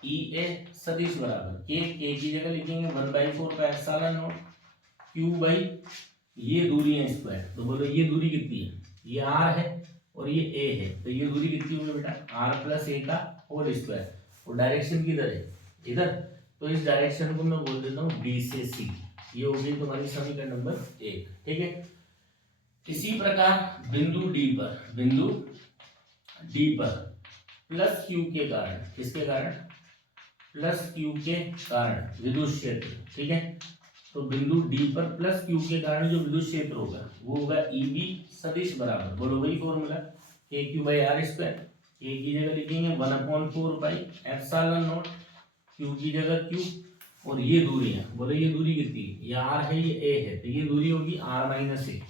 ई ए सदिश बराबर के की जगह लिखेंगे 1/4 pi epsilon naught Q by ये दूरी है स्क्वायर। तो बोलो ये दूरी कितनी है, ये आर है और ये ए है, तो ये दूरी कितनी होगी बेटा आर प्लस ए का होल स्क्वायर। और डायरेक्शन किधर है, इधर, तो इस डायरेक्शन को मैं बोल देता हूँ बी से सी। ये होगी तुम्हारी समीकरण नंबर 1, ठीक है। इसी प्रकार बिंदु डी पर, बिंदु डी पर प्लस क्यू के कारण, किसके कारण, प्लस क्यू के कारण विद्युत क्षेत्र, ठीक है। तो बिंदु डी पर प्लस क्यू के कारण जो विद्युत क्षेत्र होगा वो होगा ई बी सदिश बराबर, बोलो वही फॉर्मूला के क्यू बाई आर स्क्वायर। के की जगह लिखेंगे 1/4 पाई एप्सिलॉन नॉट क्यू की जगह क्यू, और ये दूरी है, बोलो ये दूरी कितनी है, ये आर है ये ए है, तो ये दूरी होगी आर माइनस ए,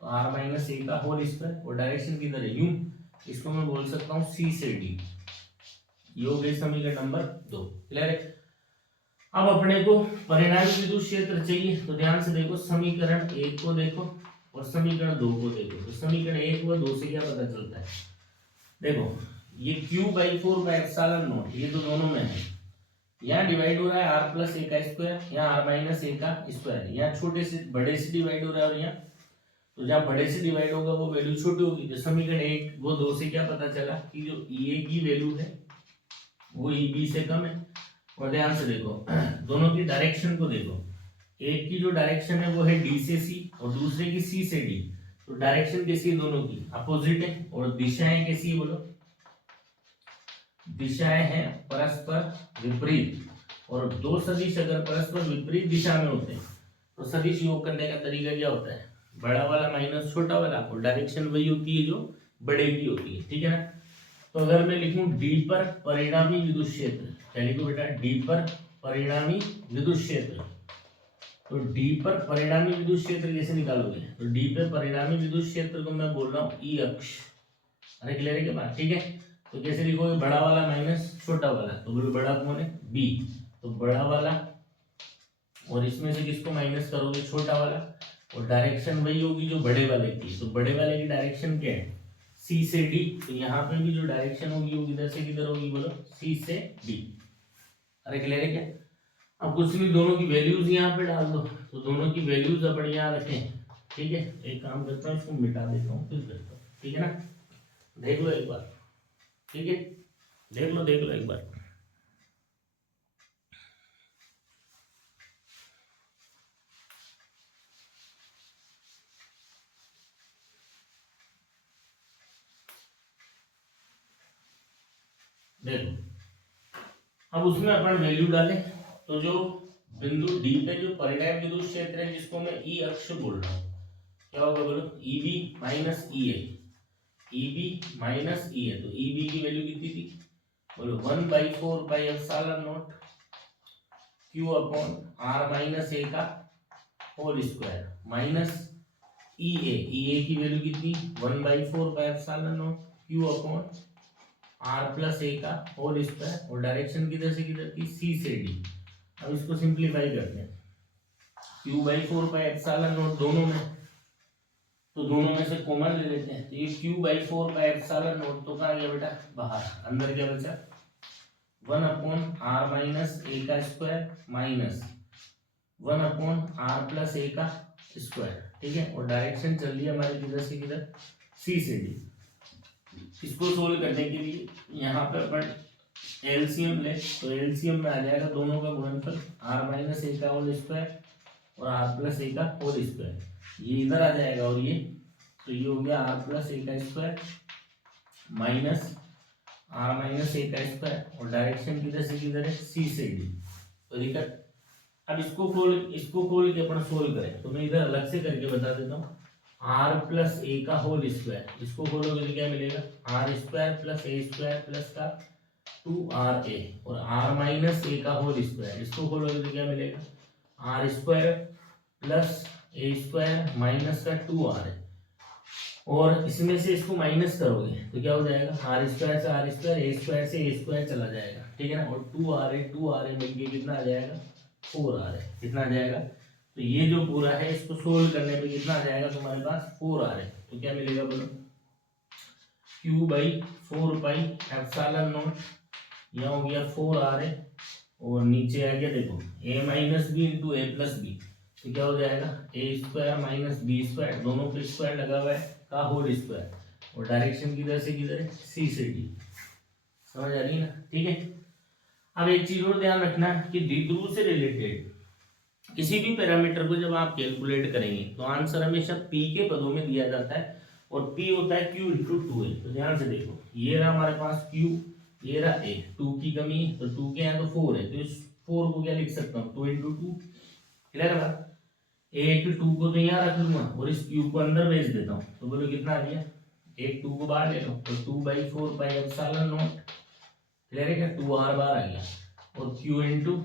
तो आर माइनस ए का होल स्क्वायर। और डायरेक्शन किधर है यू, इसको मैं बोल सकता हूँ सी से डी। ये हो गई समीकरण नंबर 2, क्लियर है। अब अपने को परिणामी विद्युत क्षेत्र चाहिए, तो ध्यान से देखो समीकरण 1 को देखो और समीकरण 2 को देखो। तो समीकरण 1 व 2 से क्या पता चलता है, देखो ये q/4 बाई एप्सिलॉन नॉट ये तो दोनों में है, यहाँ डिवाइड हो रहा है r प्लस ए का स्क्वायर, यहाँ r माइनस ए का स्क्वायर, यहाँ छोटे से बड़े से डिवाइड हो रहा है और यहाँ, तो जहाँ बड़े से डिवाइड होगा वो वैल्यू छोटी होगी। तो समीकरण 1 वो 2 से क्या पता चला कि जो ए की वैल्यू है वो ई बी से कम है। और ध्यान से देखो दोनों की डायरेक्शन को देखो, एक की जो डायरेक्शन है वो है डी से सी और दूसरे की सी से डी, तो डायरेक्शन कैसी है दोनों की अपोजिट है, और दिशाएं कैसी है बोलो, दिशाएं हैं परस्पर विपरीत। और दो सदिश अगर परस्पर विपरीत दिशा में होते हैं तो सदिश योग करने का तरीका क्या होता है, बड़ा वाला माइनस छोटा वाला, और डायरेक्शन वही होती है जो बड़े की होती है, ठीक है ना। तो अगर मैं लिखूं डी पर परिणामी विद्युत क्षेत्र, क्या लिखूं बेटा, डी पर परिणामी विद्युत क्षेत्र, तो डी पर परिणामी विद्युत क्षेत्र कैसे निकालोगे, तो डी पे परिणामी विद्युत क्षेत्र को मैं बोल रहा हूँ ई अक्ष। अरे क्लियर है क्या बात, ठीक है। तो कैसे लिखोगे, बड़ा वाला माइनस छोटा वाला, तो बोलो बड़ा कौन है बी, तो बड़ा वाला और इसमें से किसको माइनस करोगे छोटा वाला, और डायरेक्शन वही होगी जो बड़े वाले की, तो बड़े वाले की डायरेक्शन क्या है सी से डी, तो यहाँ पे भी जो डायरेक्शन होगी वो किधर से किधर होगी बोलो सी से डी। अरे क्लियर है क्या। अब कुछ नहीं, दोनों की वैल्यूज यहाँ पे डाल दो, तो दोनों की वैल्यूज अपन यहाँ रखें, ठीक है। एक काम करता हूँ इसको मिटा देता हूँ फिर करता हूँ, ठीक है ना। देख लो एक बार, ठीक है, देख लो एक बार। देखो अब उसमें अपन वैल्यू डालें तो जो बिंदु डी पे जो परिणाम विद्युत क्षेत्र है जिसको मैं ई अक्ष बोल रहा हूँ, क्या होगा बोलो, E B minus E A, E B minus E A. तो ई बी की वैल्यू कितनी थी बोलो, 1/4 pi epsilon naught Q upon R minus A का whole square minus E A की वैल्यू कितनी 1/4 pi epsilon naught Q upon R plus A का whole square, और डायरेक्शन किधर से किधर की, सी से डी। अब इसको सिंप्लीफाई करते हैं, q/4 पाई एप्सिलॉन नॉट दोनों में, तो दोनों में से कॉमन ले लेते हैं, तो ये q/4 पाई एप्सिलॉन नॉट तो कहाँ गया बेटा बाहर, अंदर क्या बचा 1/r माइनस ए का square minus 1/r plus A का स्क्वायर, ठीक है। और डायरेक्शन चल रही है हमारी किधर से किधर, सी से डी। इसको सोल्व करने के लिए यहाँ पे अपन एलसीएम ले, तो एलसीएम में आ जाएगा दोनों का गुणनफल r माइनस ए का होल स्क्वायर और r प्लस ए का होल स्क्वायर, ये इधर आ जाएगा और ये, तो ये हो गया r प्लस ए का square minus r minus A का स्क्वायर, और डायरेक्शन किधर से किधर है, सी से डी। तो देखा, अब इसको खोल के अपन सोल्व करें, तो मैं इधर अलग से करके बता देता हूँ, r प्लस ए का होल स्क्वायर, इसको खोलोगे तो क्या मिलेगा, r square plus A square plus का 2ra, और r माइनस ए का होल स्क्वायर, इसको खोलोगे तो क्या मिलेगा, r square plus A square minus का 2r, और इसमें से इसको माइनस करोगे तो क्या हो जाएगा, r स्क्वायर से r स्क्वायर, ए स्क्वायर से ए स्क्वायर चला जाएगा, ठीक है ना, और 2ra मिलके कितना आ जाएगा 4ra, कितना आ जाएगा। तो ये जो पूरा है इसको सोल्व करने पे कितना आ जाएगा तुम्हारे पास 4ra, तो क्या मिलेगा बोलो, q/4 पाई एप्सिलॉन नॉट, यहाँ हो गया 4ra, और नीचे आ गया देखो a minus B into A plus B, तो क्या हो जाएगा A square minus B square, दोनों पे स्क्वायर लगा हुआ है का होल स्क्वायर, और डायरेक्शन किधर से किधर है, सी से डी। समझ आ रही है ना, ठीक है। अब एक चीज और ध्यान रखना कि द्विध्रुव से रिलेटेड किसी भी पैरामीटर को जब आप कैलकुलेट करेंगे तो आंसर हमेशा p के पदों में दिया जाता है, और p होता है q इंटू 2a। तो ध्यान से देखो, ये रहा हमारे पास q, ये रहा a, 2 की कमी तो 2 के यहाँ तो 4 है, तो इस 4 को क्या लिख सकता हूँ 2 इंटू 2, क्लियर है बात। एक 2 को तो यहाँ रख लूंगा और इस q को अंदर भेज देता हूँ, तो बोलो कितना आ गया, एक 2 को बाहर ले लो तो 2/4 पाई एप्सिलॉन नॉट, क्लियर है क्या, 2r बाहर आ गया, और q into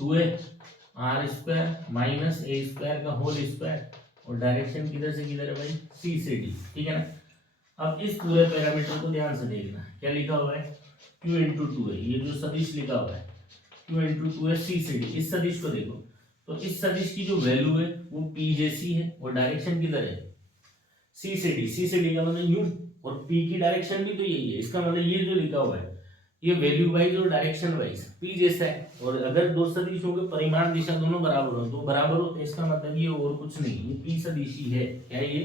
2a R square minus A square का होल स्क्वायर, और डायरेक्शन किधर से किधर है भाई, सी से डी, ठीक है ना। अब इस पूरे पैरामीटर को ध्यान से देखना, क्या लिखा हुआ है q इंटू 2a, ये जो सदिश लिखा हुआ है q इंटू 2a सी से डी, इस सदिश को देखो, तो इस सदिश की जो वैल्यू है वो p जैसी है, और डायरेक्शन किधर है, सी से डी, सी से डी का मतलब यूं, और p की डायरेक्शन भी तो यही है, इसका मतलब ये जो लिखा हुआ है ये वैल्यू वाइज और डायरेक्शन वाइज p जैसा है, और अगर दो सदिशों के परिमाण दिशा दोनों बराबर हो तो बराबर हो, तो इसका मतलब ये और कुछ नहीं, ये p सदिश ही है, क्या ये,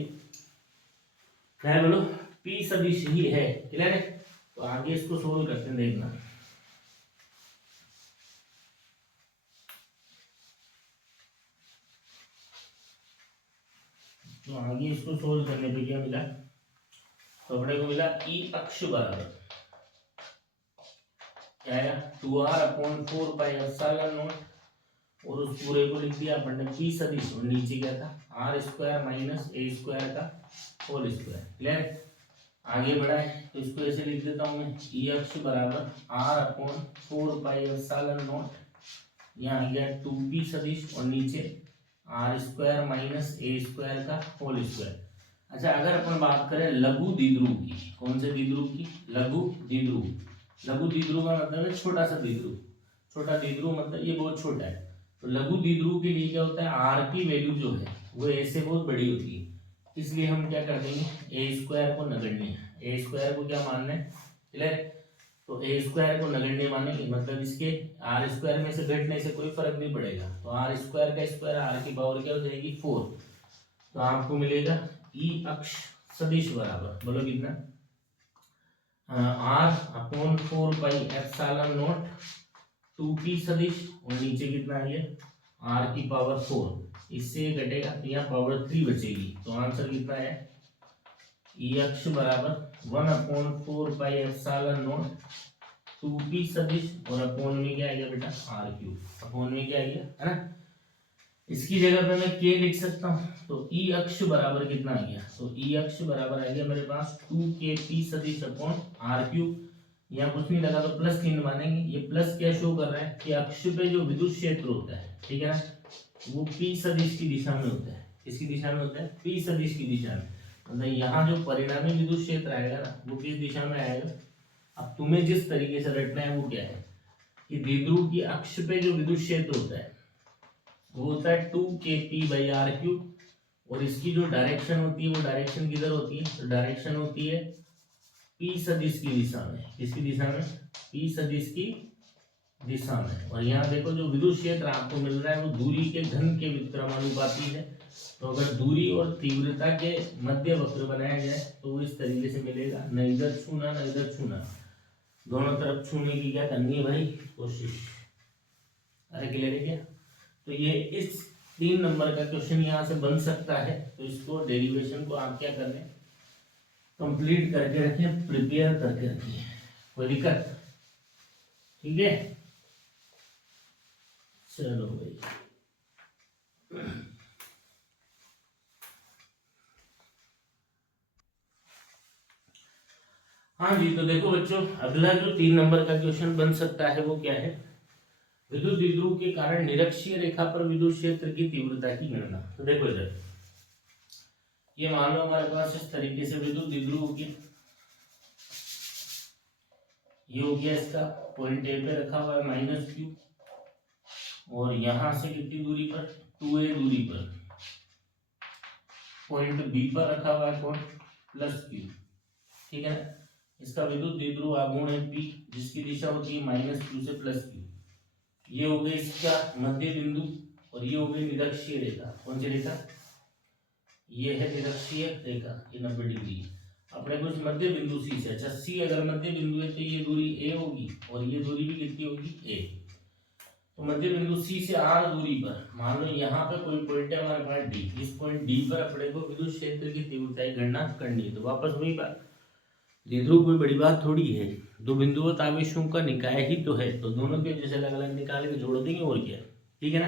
क्या है बोलो, p सदिश ही है, क्लियर है। तो आगे इसको सोल्व करते हैं, देखना, तो आगे इसको सोल्व करने पे क्या मिला, तो अपने को मिला ई अक्ष बराबर क्या आया 2r/4 पाई एप्सिलॉन नॉट, और उस पूरे को लिख दिया अपन ने p सदिश, और नीचे क्या था r square minus A square का होल स्क्वायर, क्लियर। आगे बढ़ा है तो इसको ऐसे लिख देता हूँ मैं, ई अक्ष बराबर r/4 पाई एप्सिलॉन नॉट, यहाँ आ गया 2p सदिश, और नीचे r square minus A square का होल स्क्वायर। अच्छा, अगर अपन बात करें लघु द्विध्रुव की, कौन से द्विध्रुव की, लघु द्विध्रुव, लघु द्विध्रुव का मतलब है छोटा सा द्विध्रुव, छोटा द्विध्रुव मतलब ये बहुत छोटा है, तो लघु द्विध्रुव के लिए क्या होता है, आर की वैल्यू जो है वो ए से बहुत बड़ी होती है, इसलिए हम क्या कर देंगे, ए स्क्वायर को नगण्य, ए स्क्वायर को क्या मानना है, क्लियर। तो ए स्क्वायर को नगण्य मानेंगे, मतलब इसके आर स्क्वायर में से घटने से कोई फर्क नहीं पड़ेगा, तो आर स्क्वायर का स्क्वायर आर की पावर क्या हो जाएगी 4, तो आपको मिलेगा ई अक्ष सदिश बराबर, बोलो कितना, r/4 pi epsilon not 2p सदिश, और नीचे कितना है ये r की पावर 4, इससे घटेगा तो यहाँ पावर 3 बचेगी, तो आंसर कितना है, ई अक्ष बराबर 1/4 पाई एप्सिलॉन नॉट 2p सदिश और अपॉन में क्या आ गया बेटा r3 अपॉन में क्या आ गया है ना। इसकी जगह पे मैं k लिख सकता हूँ तो e अक्ष बराबर कितना आ गया, तो e अक्ष बराबर आ गया मेरे पास 2kp सदिश अपॉन r3। यहाँ कुछ नहीं लगा तो प्लस चिन्ह मानेंगे। ये प्लस क्या शो कर रहा है कि अक्ष पे जो विद्युत क्षेत्र होता है, ठीक है ना, वो p सदिश की दिशा में होता है। किसकी दिशा में होता है, p सदिश की दिशा में। मतलब यहाँ जो परिणामी विद्युत क्षेत्र आएगा ना वो किस दिशा में आएगा। अब तुम्हें जिस तरीके से रटना है वो क्या है कि द्विध्रुव की अक्ष पे जो विद्युत क्षेत्र होता है वो होता है 2kp/r3 और इसकी जो डायरेक्शन होती है वो डायरेक्शन किधर होती है, तो डायरेक्शन होती है p सदिश की दिशा में। किसकी दिशा में, p सदिश की दिशा में। और यहाँ देखो जो विद्युत क्षेत्र आपको मिल रहा है वो दूरी के घन के व्युत्क्रमानुपाती है। तो अगर दूरी और तीव्रता के मध्य वक्र बनाया जाए तो वो इस तरीके से मिलेगा, न इधर छूना न इधर छूना, दोनों तरफ छूने की क्या करनी है भाई, कोशिश। अरे क्लियर है क्या। तो ये इस 3 नंबर का क्वेश्चन यहाँ से बन सकता है। तो इसको डेरिवेशन को आप क्या कर रहे हैं, कंप्लीट करके रखें, प्रिपेयर करके रखें, कोई दिक्कत, ठीक है। चलो भाई हाँ जी, तो देखो बच्चों अगला जो 3 नंबर का क्वेश्चन बन सकता है वो क्या है, विद्युत द्विध्रुव के कारण निरक्षीय रेखा पर विद्युत क्षेत्र की तीव्रता की गणना। तो देखो इधर ये मान लो हमारे पास इस तरीके से विद्युत द्विध्रुव की ये हो गया, इसका पॉइंट ए पे रखा हुआ है -q और यहां से कितनी दूरी पर 2a दूरी पर पॉइंट बी पर रखा हुआ है कौन, +q, ठीक है ना। इसका विद्युत द्विध्रुव आघूर्ण है p जिसकी दिशा होती है -q से +q। ये हो गई इसका मध्य बिंदु और ये हो गई निरक्षीय रेखा। कौन सी रेखा, ये है निरक्षीय रेखा, ये 90 डिग्री। अपने कुछ मध्य बिंदु सी से, अच्छा सी अगर मध्य बिंदु है तो ये दूरी a होगी और ये दूरी भी कितनी होगी a। तो मध्य बिंदु सी से r दूरी पर मान लो यहाँ पे कोई पॉइंट है हमारे पास d, इस पॉइंट d पर अपने को विद्युत क्षेत्र की तीव्रता की गणना करनी है। तो वापस वही बात, द्विध्रुव कोई बड़ी बात थोड़ी है, दो बिंदुवत आवेशों का निकाय ही तो है, तो दोनों के वजह से अलग अलग निकाल के जोड़ देंगे और क्या, ठीक है ना।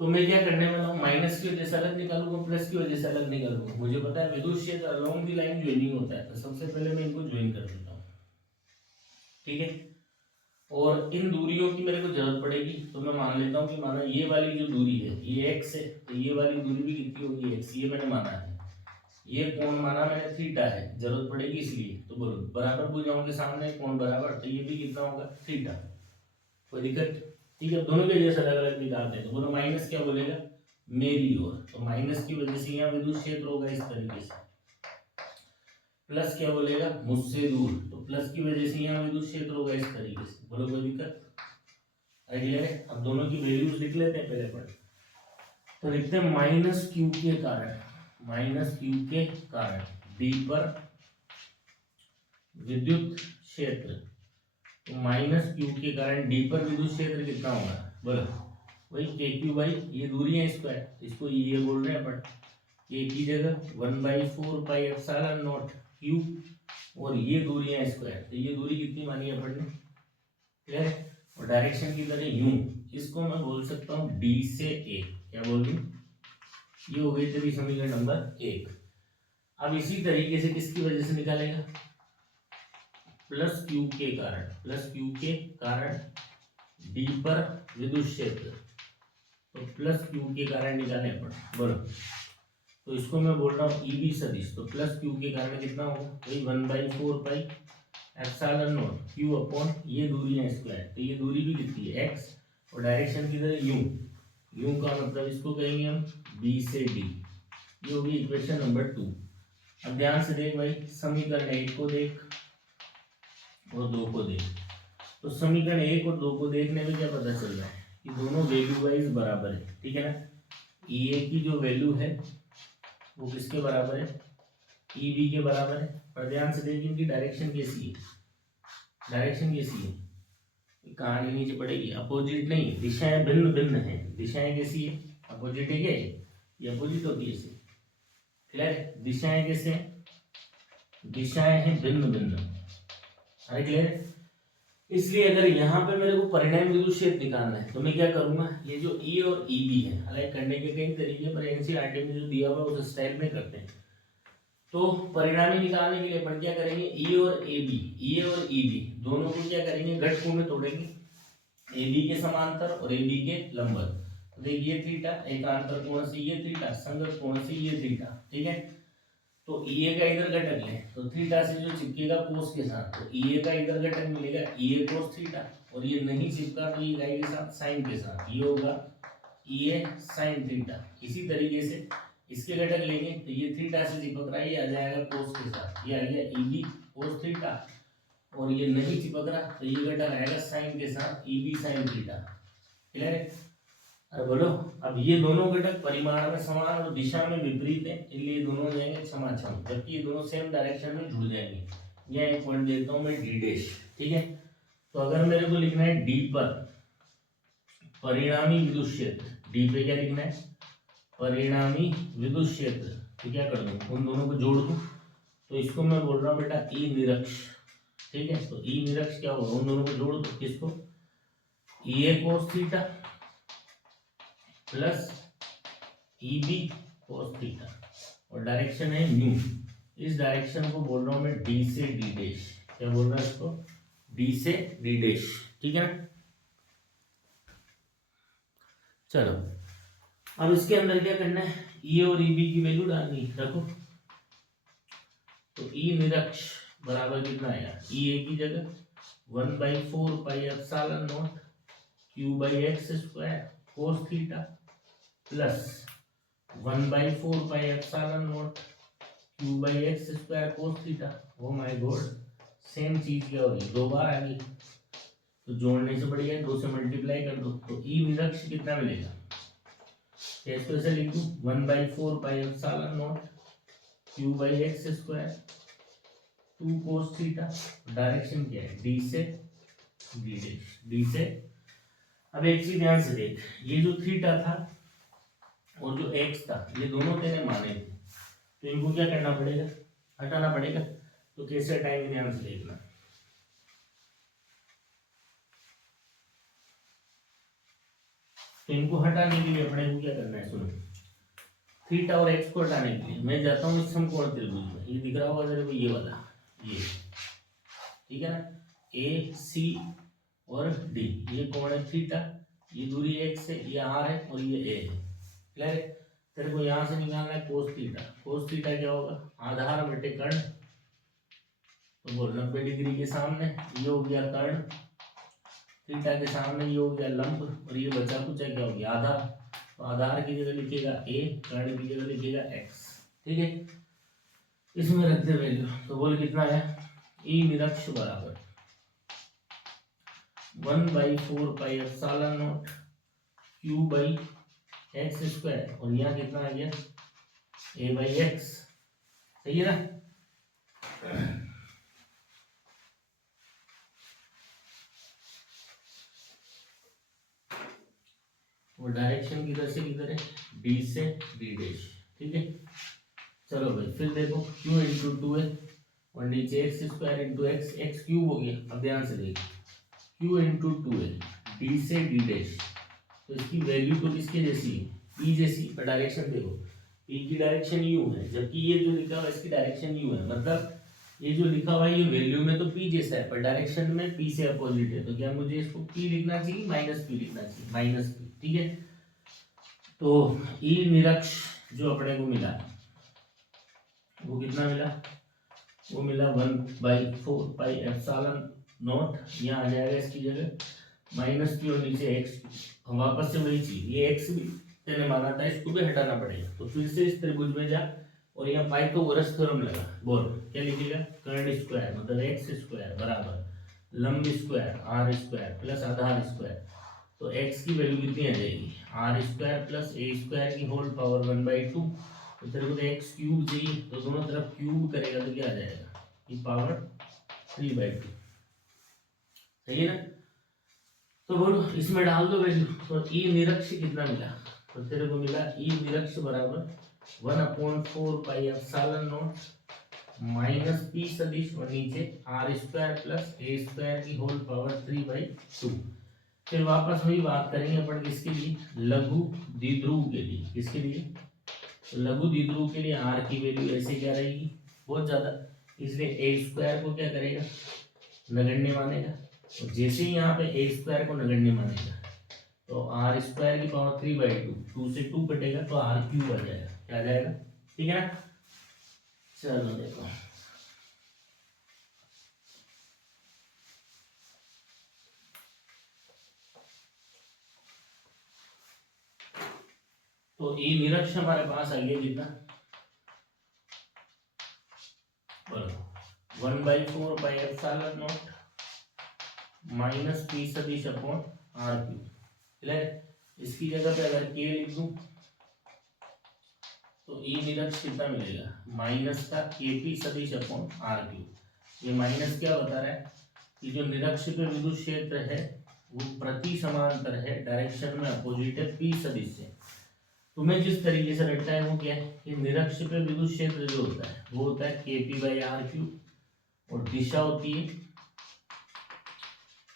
तो मैं क्या करने वाला हूँ, माइनस की वजह से अलग निकालूंगा, प्लस की वजह से अलग निकालूंगा। मुझे पता है विद्युत क्षेत्र अलोंग दी लाइन ज्वाइनिंग होता है, तो सबसे पहले मैं इनको ज्वाइन कर देता हूँ, ठीक है। और इन दूरियों की मेरे को जरूरत पड़ेगी, तो मैं मान लेता हूँ कि माना ये वाली जो दूरी है ये x है, तो ये वाली दूरी भी कितनी होगी x, ये मैंने माना है। ये कोण माना मैंने थीटा है, जरूरत पड़ेगी इसलिए। तो बोलो बराबर भुजाओं के सामने कोण बराबर, तो ये भी कितना होगा थीटा, कोई दिक्कत, ठीक है। दोनों के जैसे अलग अलग निकालते हैं। तो बोलो माइनस क्या बोलेगा, मेरी ओर, तो माइनस की वजह से यहाँ विद्युत क्षेत्र होगा इस तरीके से। प्लस क्या बोलेगा, मुझसे दूर, तो प्लस की वजह से यहाँ विद्युत क्षेत्र होगा इस तरीके से। बोलो कोई दिक्कत, आइडिया है। अब दोनों की वैल्यूज लिख लेते हैं पहले पर, तो लिखते हैं -q के कारण, -q के कारण d पर विद्युत क्षेत्र, तो -q के कारण d पर विद्युत क्षेत्र कितना होगा, बोलो वही kq/, ये दूरी है स्क्वायर, इसको ये बोल रहे हैं अपन, k की जगह 1/4πε0 q और ये दूरी है स्क्वायर, तो ये दूरी कितनी मानी है अपन ने, क्लियर है। और डायरेक्शन की तरह यूं, इसको मैं बोल सकता हूँ d से a, क्या बोल दूं, ये हो गई तेरी समीकरण नंबर 1। अब इसी तरीके से किसकी वजह से निकालेगा, +q के कारण, +q के कारण d पर विद्युत क्षेत्र, तो +q के कारण निकाले अपन, बोलो। तो इसको मैं बोल रहा हूँ EB सदिश, तो +q के कारण कितना होगा, वही 1/4πε0 q अपॉन ये दूरी है स्क्वायर, तो ये दूरी भी कितनी है x और डायरेक्शन किधर यूं, यूं का मतलब इसको कहेंगे हम b से d। ये होगी इक्वेशन नंबर 2। अब ध्यान से देख भाई, समीकरण 1 को देख और 2 को देख। तो समीकरण 1 और 2 को देखने में क्या पता चल रहा है कि दोनों वैल्यू वाइज बराबर है, ठीक है ना। EA की जो वैल्यू है वो किसके बराबर है, EB के बराबर है। और ध्यान से देख इनकी डायरेक्शन कैसी है, डायरेक्शन कैसी है, कहानी नीचे पड़ेगी, अपोजिट नहीं, दिशाएं भिन्न भिन्न है। दिशाएं कैसी है, अपोजिट है क्या, ये अपोजिट होती है इसे, क्लियर है। दिशाएं कैसे हैं, दिशाएं हैं भिन्न भिन्न, अरे क्लियर है। इसलिए अगर यहाँ पे मेरे को परिणामी विद्युत क्षेत्र निकालना है तो मैं क्या करूंगा, ये जो ई और ई बी है, हालांकि करने के कई तरीके पर एनसीईआरटी में जो दिया हुआ है उस स्टाइल में करते हैं। तो परिणामी निकालने के लिए अपन क्या करेंगे, ई और ए बी, ई और ई बी दोनों को क्या करेंगे, घटकों में तोड़ेंगे, ए बी के समांतर और ए बी के लंबवत। तो देखिए थीटा, एकांतर कोण से ये थीटा, संगत कोण से ये थीटा, ठीक है। तो ई ए का इधर घटक लें तो थीटा से जो चिपकेगा कोस के साथ, तो ई ए का इधर घटक मिलेगा ई ए कोस थीटा, और ये नहीं चिपका तो ये जाएगा साथ साइन के साथ, ये होगा ई ए साइन थीटा। इसी तरीके से इसके घटक लेंगे तो ये थीटा से चिपक रहा है, ये आ जाएगा कोस के साथ, ये आ गया ई बी कोस थीटा, और ये नहीं चिपक रहा तो ये घटक आएगा साइन के साथ, E B sine theta. Clear है? अरे बोलो, अब ये दोनों घटक परिमाण में समान और दिशा में विपरीत है, इसलिए दोनों हो जाएंगे क्षमाक्षम, जबकि ये दोनों सेम डायरेक्शन में जुड़ जाएंगे। यह एक पॉइंट देता हूं मैं डी डैश, ठीक है। तो अगर मेरे को लिखना है डी पर परिणामी विद्युत क्षेत्र, डी पे क्या लिखना है, परिणामी विद्युत क्षेत्र, तो क्या कर दूं, उन दोनों को जोड़ दूं, तो इसको मैं बोल रहा हूँ बेटा ई निरक्ष, ठीक है। तो ई निरक्ष क्या होगा, उन दोनों को जोड़ दो, किसको, E A cos theta plus E B cos theta, और डायरेक्शन है न्यू, इस डायरेक्शन को बोल रहा हूं मैं डी से डी डैश, क्या बोल रहा है इसको, डी से डी डैश, ठीक है। चलो अब इसके अंदर क्या करना है, ई और ई बी की वैल्यू डालनी है, रखो। तो ई निरक्ष बराबर कितना आएगा, ई ए की जगह 1/4 pi epsilon naught Q by x square cos theta plus 1/4 pi epsilon naught Q by x square cos theta. Oh my God, same चीज क्या होगी, दो बार आ गई, तो जोड़ने से बढ़िया 2 से मल्टीप्लाई कर दो, तो ई निरक्ष कितना मिलेगा, इसको ऐसे लिख दूं 1/4 pi epsilon naught Q by x square 2 cos theta, direction क्या है, डी से डी डैश, डी से। अब एक चीज ध्यान से देख, ये जो थीटा था और जो एक्स था, ये दोनों तेरे माने थे, तो इनको क्या करना पड़ेगा, हटाना पड़ेगा। तो कैसे हटाएंगे, ध्यान से देखना। तो इनको हटाने के लिए अपने को क्या करना है, सुनो, थीटा और एक्स को हटाने के लिए मैं जाता हूँ समकोण त्रिभुज में, ये दिख रहा होगा तेरे को, ये वाला, ये ठीक है ना, ए सी और डी, ये कोण है थीटा, ये दूरी एक्स है, ये आर है और ये ए है। क्लियर है? तेरे को यहां से निकालना है कोस थीटा, कोस थीटा क्या होगा, आधार बटे कर्ण, तो बोल 90 डिग्री के सामने ये हो गया कर्ण, थीटा के सामने ये हो गया लंब, और ये बचा कुछ क्या हो गया आधार, तो आधार की जगह लिखेगा ए, कर्ण की जगह लिखेगा एक्स, ठीक है। इसमें रख दे वैल्यू, तो बोल कितना है, ई निरक्ष बराबर 1/4 pi epsilon naught Q by x square, और यहाँ कितना आ गया ए बाई एक्स, सही है ना। और डायरेक्शन किधर से किधर है, डी से डी डैश, ठीक है। चलो भाई फिर देखो, q इंटू 2 है और नीचे x square into x, x cube हो गया। अब ध्यान से देखो, q इंटू 2 है डी से डी डैश, तो इसकी वैल्यू तो किसके जैसी है, p जैसी, पर डायरेक्शन देखो p की डायरेक्शन u है, जबकि ये जो लिखा हुआ है इसकी डायरेक्शन u है, मतलब ये जो लिखा हुआ है ये वैल्यू में तो p जैसा है, पर डायरेक्शन में p से अपोजिट है, तो क्या मुझे इसको p लिखना चाहिए, माइनस p लिखना चाहिए, माइनस p, ठीक है। तो ई निरक्ष जो अपने को मिला वो कितना मिला, वो मिला 1/4 पाई एप्सिलॉन नॉट, यहाँ आ जाएगा इसकी जगह माइनस पी और नीचे एक्स, हम वापस से वही चीज, ये एक्स भी तेने माना था, इसको भी हटाना पड़ेगा। तो फिर से इस त्रिभुज में जा और यहाँ पाइथागोरस थ्योरम लगा, बोल क्या लिखेगा, कर्ण स्क्वायर मतलब एक्स स्क्वायर बराबर लंब स्क्वायर आर स्क्वायर प्लस आधार स्क्वायर, तो एक्स की वैल्यू कितनी आ जाएगी, R square plus A square की होल पावर 1/2, तो तेरे को एक्स क्यूब चाहिए, तो दोनों तरफ क्यूब करेगा तो क्या आ जाएगा, ये पावर 3/2, सही है ना। तो बोलो इसमें डाल दो वैल्यू, तो ई निरक्ष कितना मिला, तो तेरे को मिला ई निरक्ष बराबर 1/4 pi epsilon nought minus P सदिश और नीचे R square plus A square की होल पावर 3/2। फिर वापस वही बात करेंगे अपन किसके लिए, लघु द्विध्रुव के लिए। किसके लिए, तो लघु द्विध्रुव के लिए आर की वैल्यू ऐसे क्या रहेगी, बहुत ज्यादा, इसलिए ए स्क्वायर को क्या करेगा, नगण्य मानेगा। तो जैसे ही यहाँ पे ए स्क्वायर को नगण्य मानेगा तो आर स्क्वायर की पावर 3/2, 2 से 2 कटेगा तो आर क्यूब आ जाएगा। क्या आ जाएगा, ठीक है ना। चलो देखो, तो ई निरक्ष हमारे पास आ गया कितना, बोलो 1/4 माइनस पी सदिश अपॉन आर क्यूब। इसकी जगह पे अगर के लिख दूं तो ई निरक्ष कितना मिलेगा, माइनस का के पी सदिश अपॉन आर क्यूब। ये माइनस क्या बता रहा है कि जो निरक्ष पे विद्युत क्षेत्र है वो प्रति समांतर है, डायरेक्शन में अपोजिट है पी सदिश से। तुम्हें जिस तरीके से लगता है वो क्या है, कि निरक्ष पे विद्युत क्षेत्र जो होता है वो होता है के पी बाई आर क्यूब, और दिशा होती है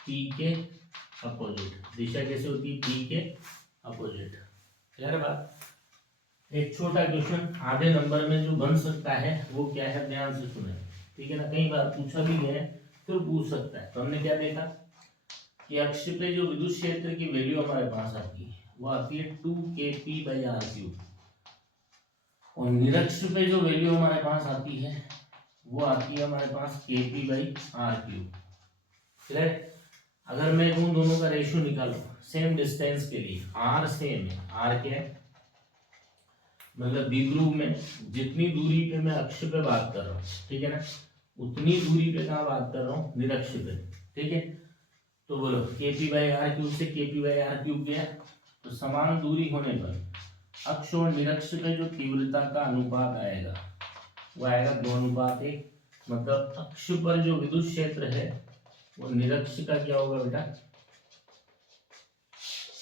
पी के अपोजिट। दिशा कैसे होती है, पी के अपोजिट। क्लियर बात। एक छोटा क्वेश्चन आधे नंबर में जो बन सकता है वो क्या है, ध्यान से सुने, ठीक है ना। कई बार पूछा भी है तो पूछ सकता है। तो हमने क्या देखा कि अक्ष पे जो विद्युत क्षेत्र की वैल्यू हमारे पास आती है वो आती है 2kp बाई आर क्यूब, और निरक्ष पे जो वैल्यू हमारे पास आती है वो आती है हमारे पास kp by R cube. Clear. अगर मैं कहूँ दोनों का रेशियो निकालो सेम डिस्टेंस के लिए, आर सेम है, आर क्या है, मतलब द्विध्रुव में जितनी दूरी पे मैं अक्ष पे बात कर रहा हूँ, ठीक है ना, उतनी दूरी पे कहाँ बात कर रहा हूँ, निरक्ष पे, ठीक है। तो बोलो kp बाई आर क्यूब से kp बाई आर क्यूब गया, तो समान दूरी होने पर अक्ष और निरक्ष पे जो तीव्रता का अनुपात आएगा वो आएगा 2:1। मतलब अक्ष पर जो विद्युत क्षेत्र है वो निरक्ष का क्या होगा बेटा,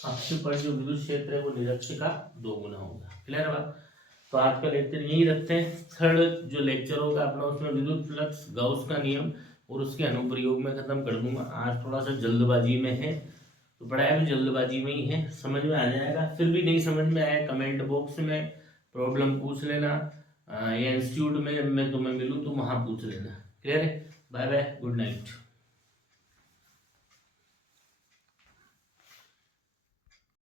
अक्ष पर जो विद्युत क्षेत्र है वो निरक्ष का 2 गुना होगा। क्लियर बात। तो आज का लेक्चर यही रखते हैं। थर्ड जो लेक्चर होगा अपना उसमें विद्युत फ्लक्स, गाउस का नियम और उसके अनुप्रयोग में खत्म कर दूंगा। आज थोड़ा सा जल्दबाजी में है तो पढ़ाया भी जल्दबाजी में ही है, समझ में आ जाएगा। फिर भी नहीं समझ में आया कमेंट बॉक्स में प्रॉब्लम पूछ लेना, या इंस्टीट्यूट में जब मैं तुम्हें मिलूँ तो वहाँ पूछ लेना। क्लियर है। Bye bye, good night.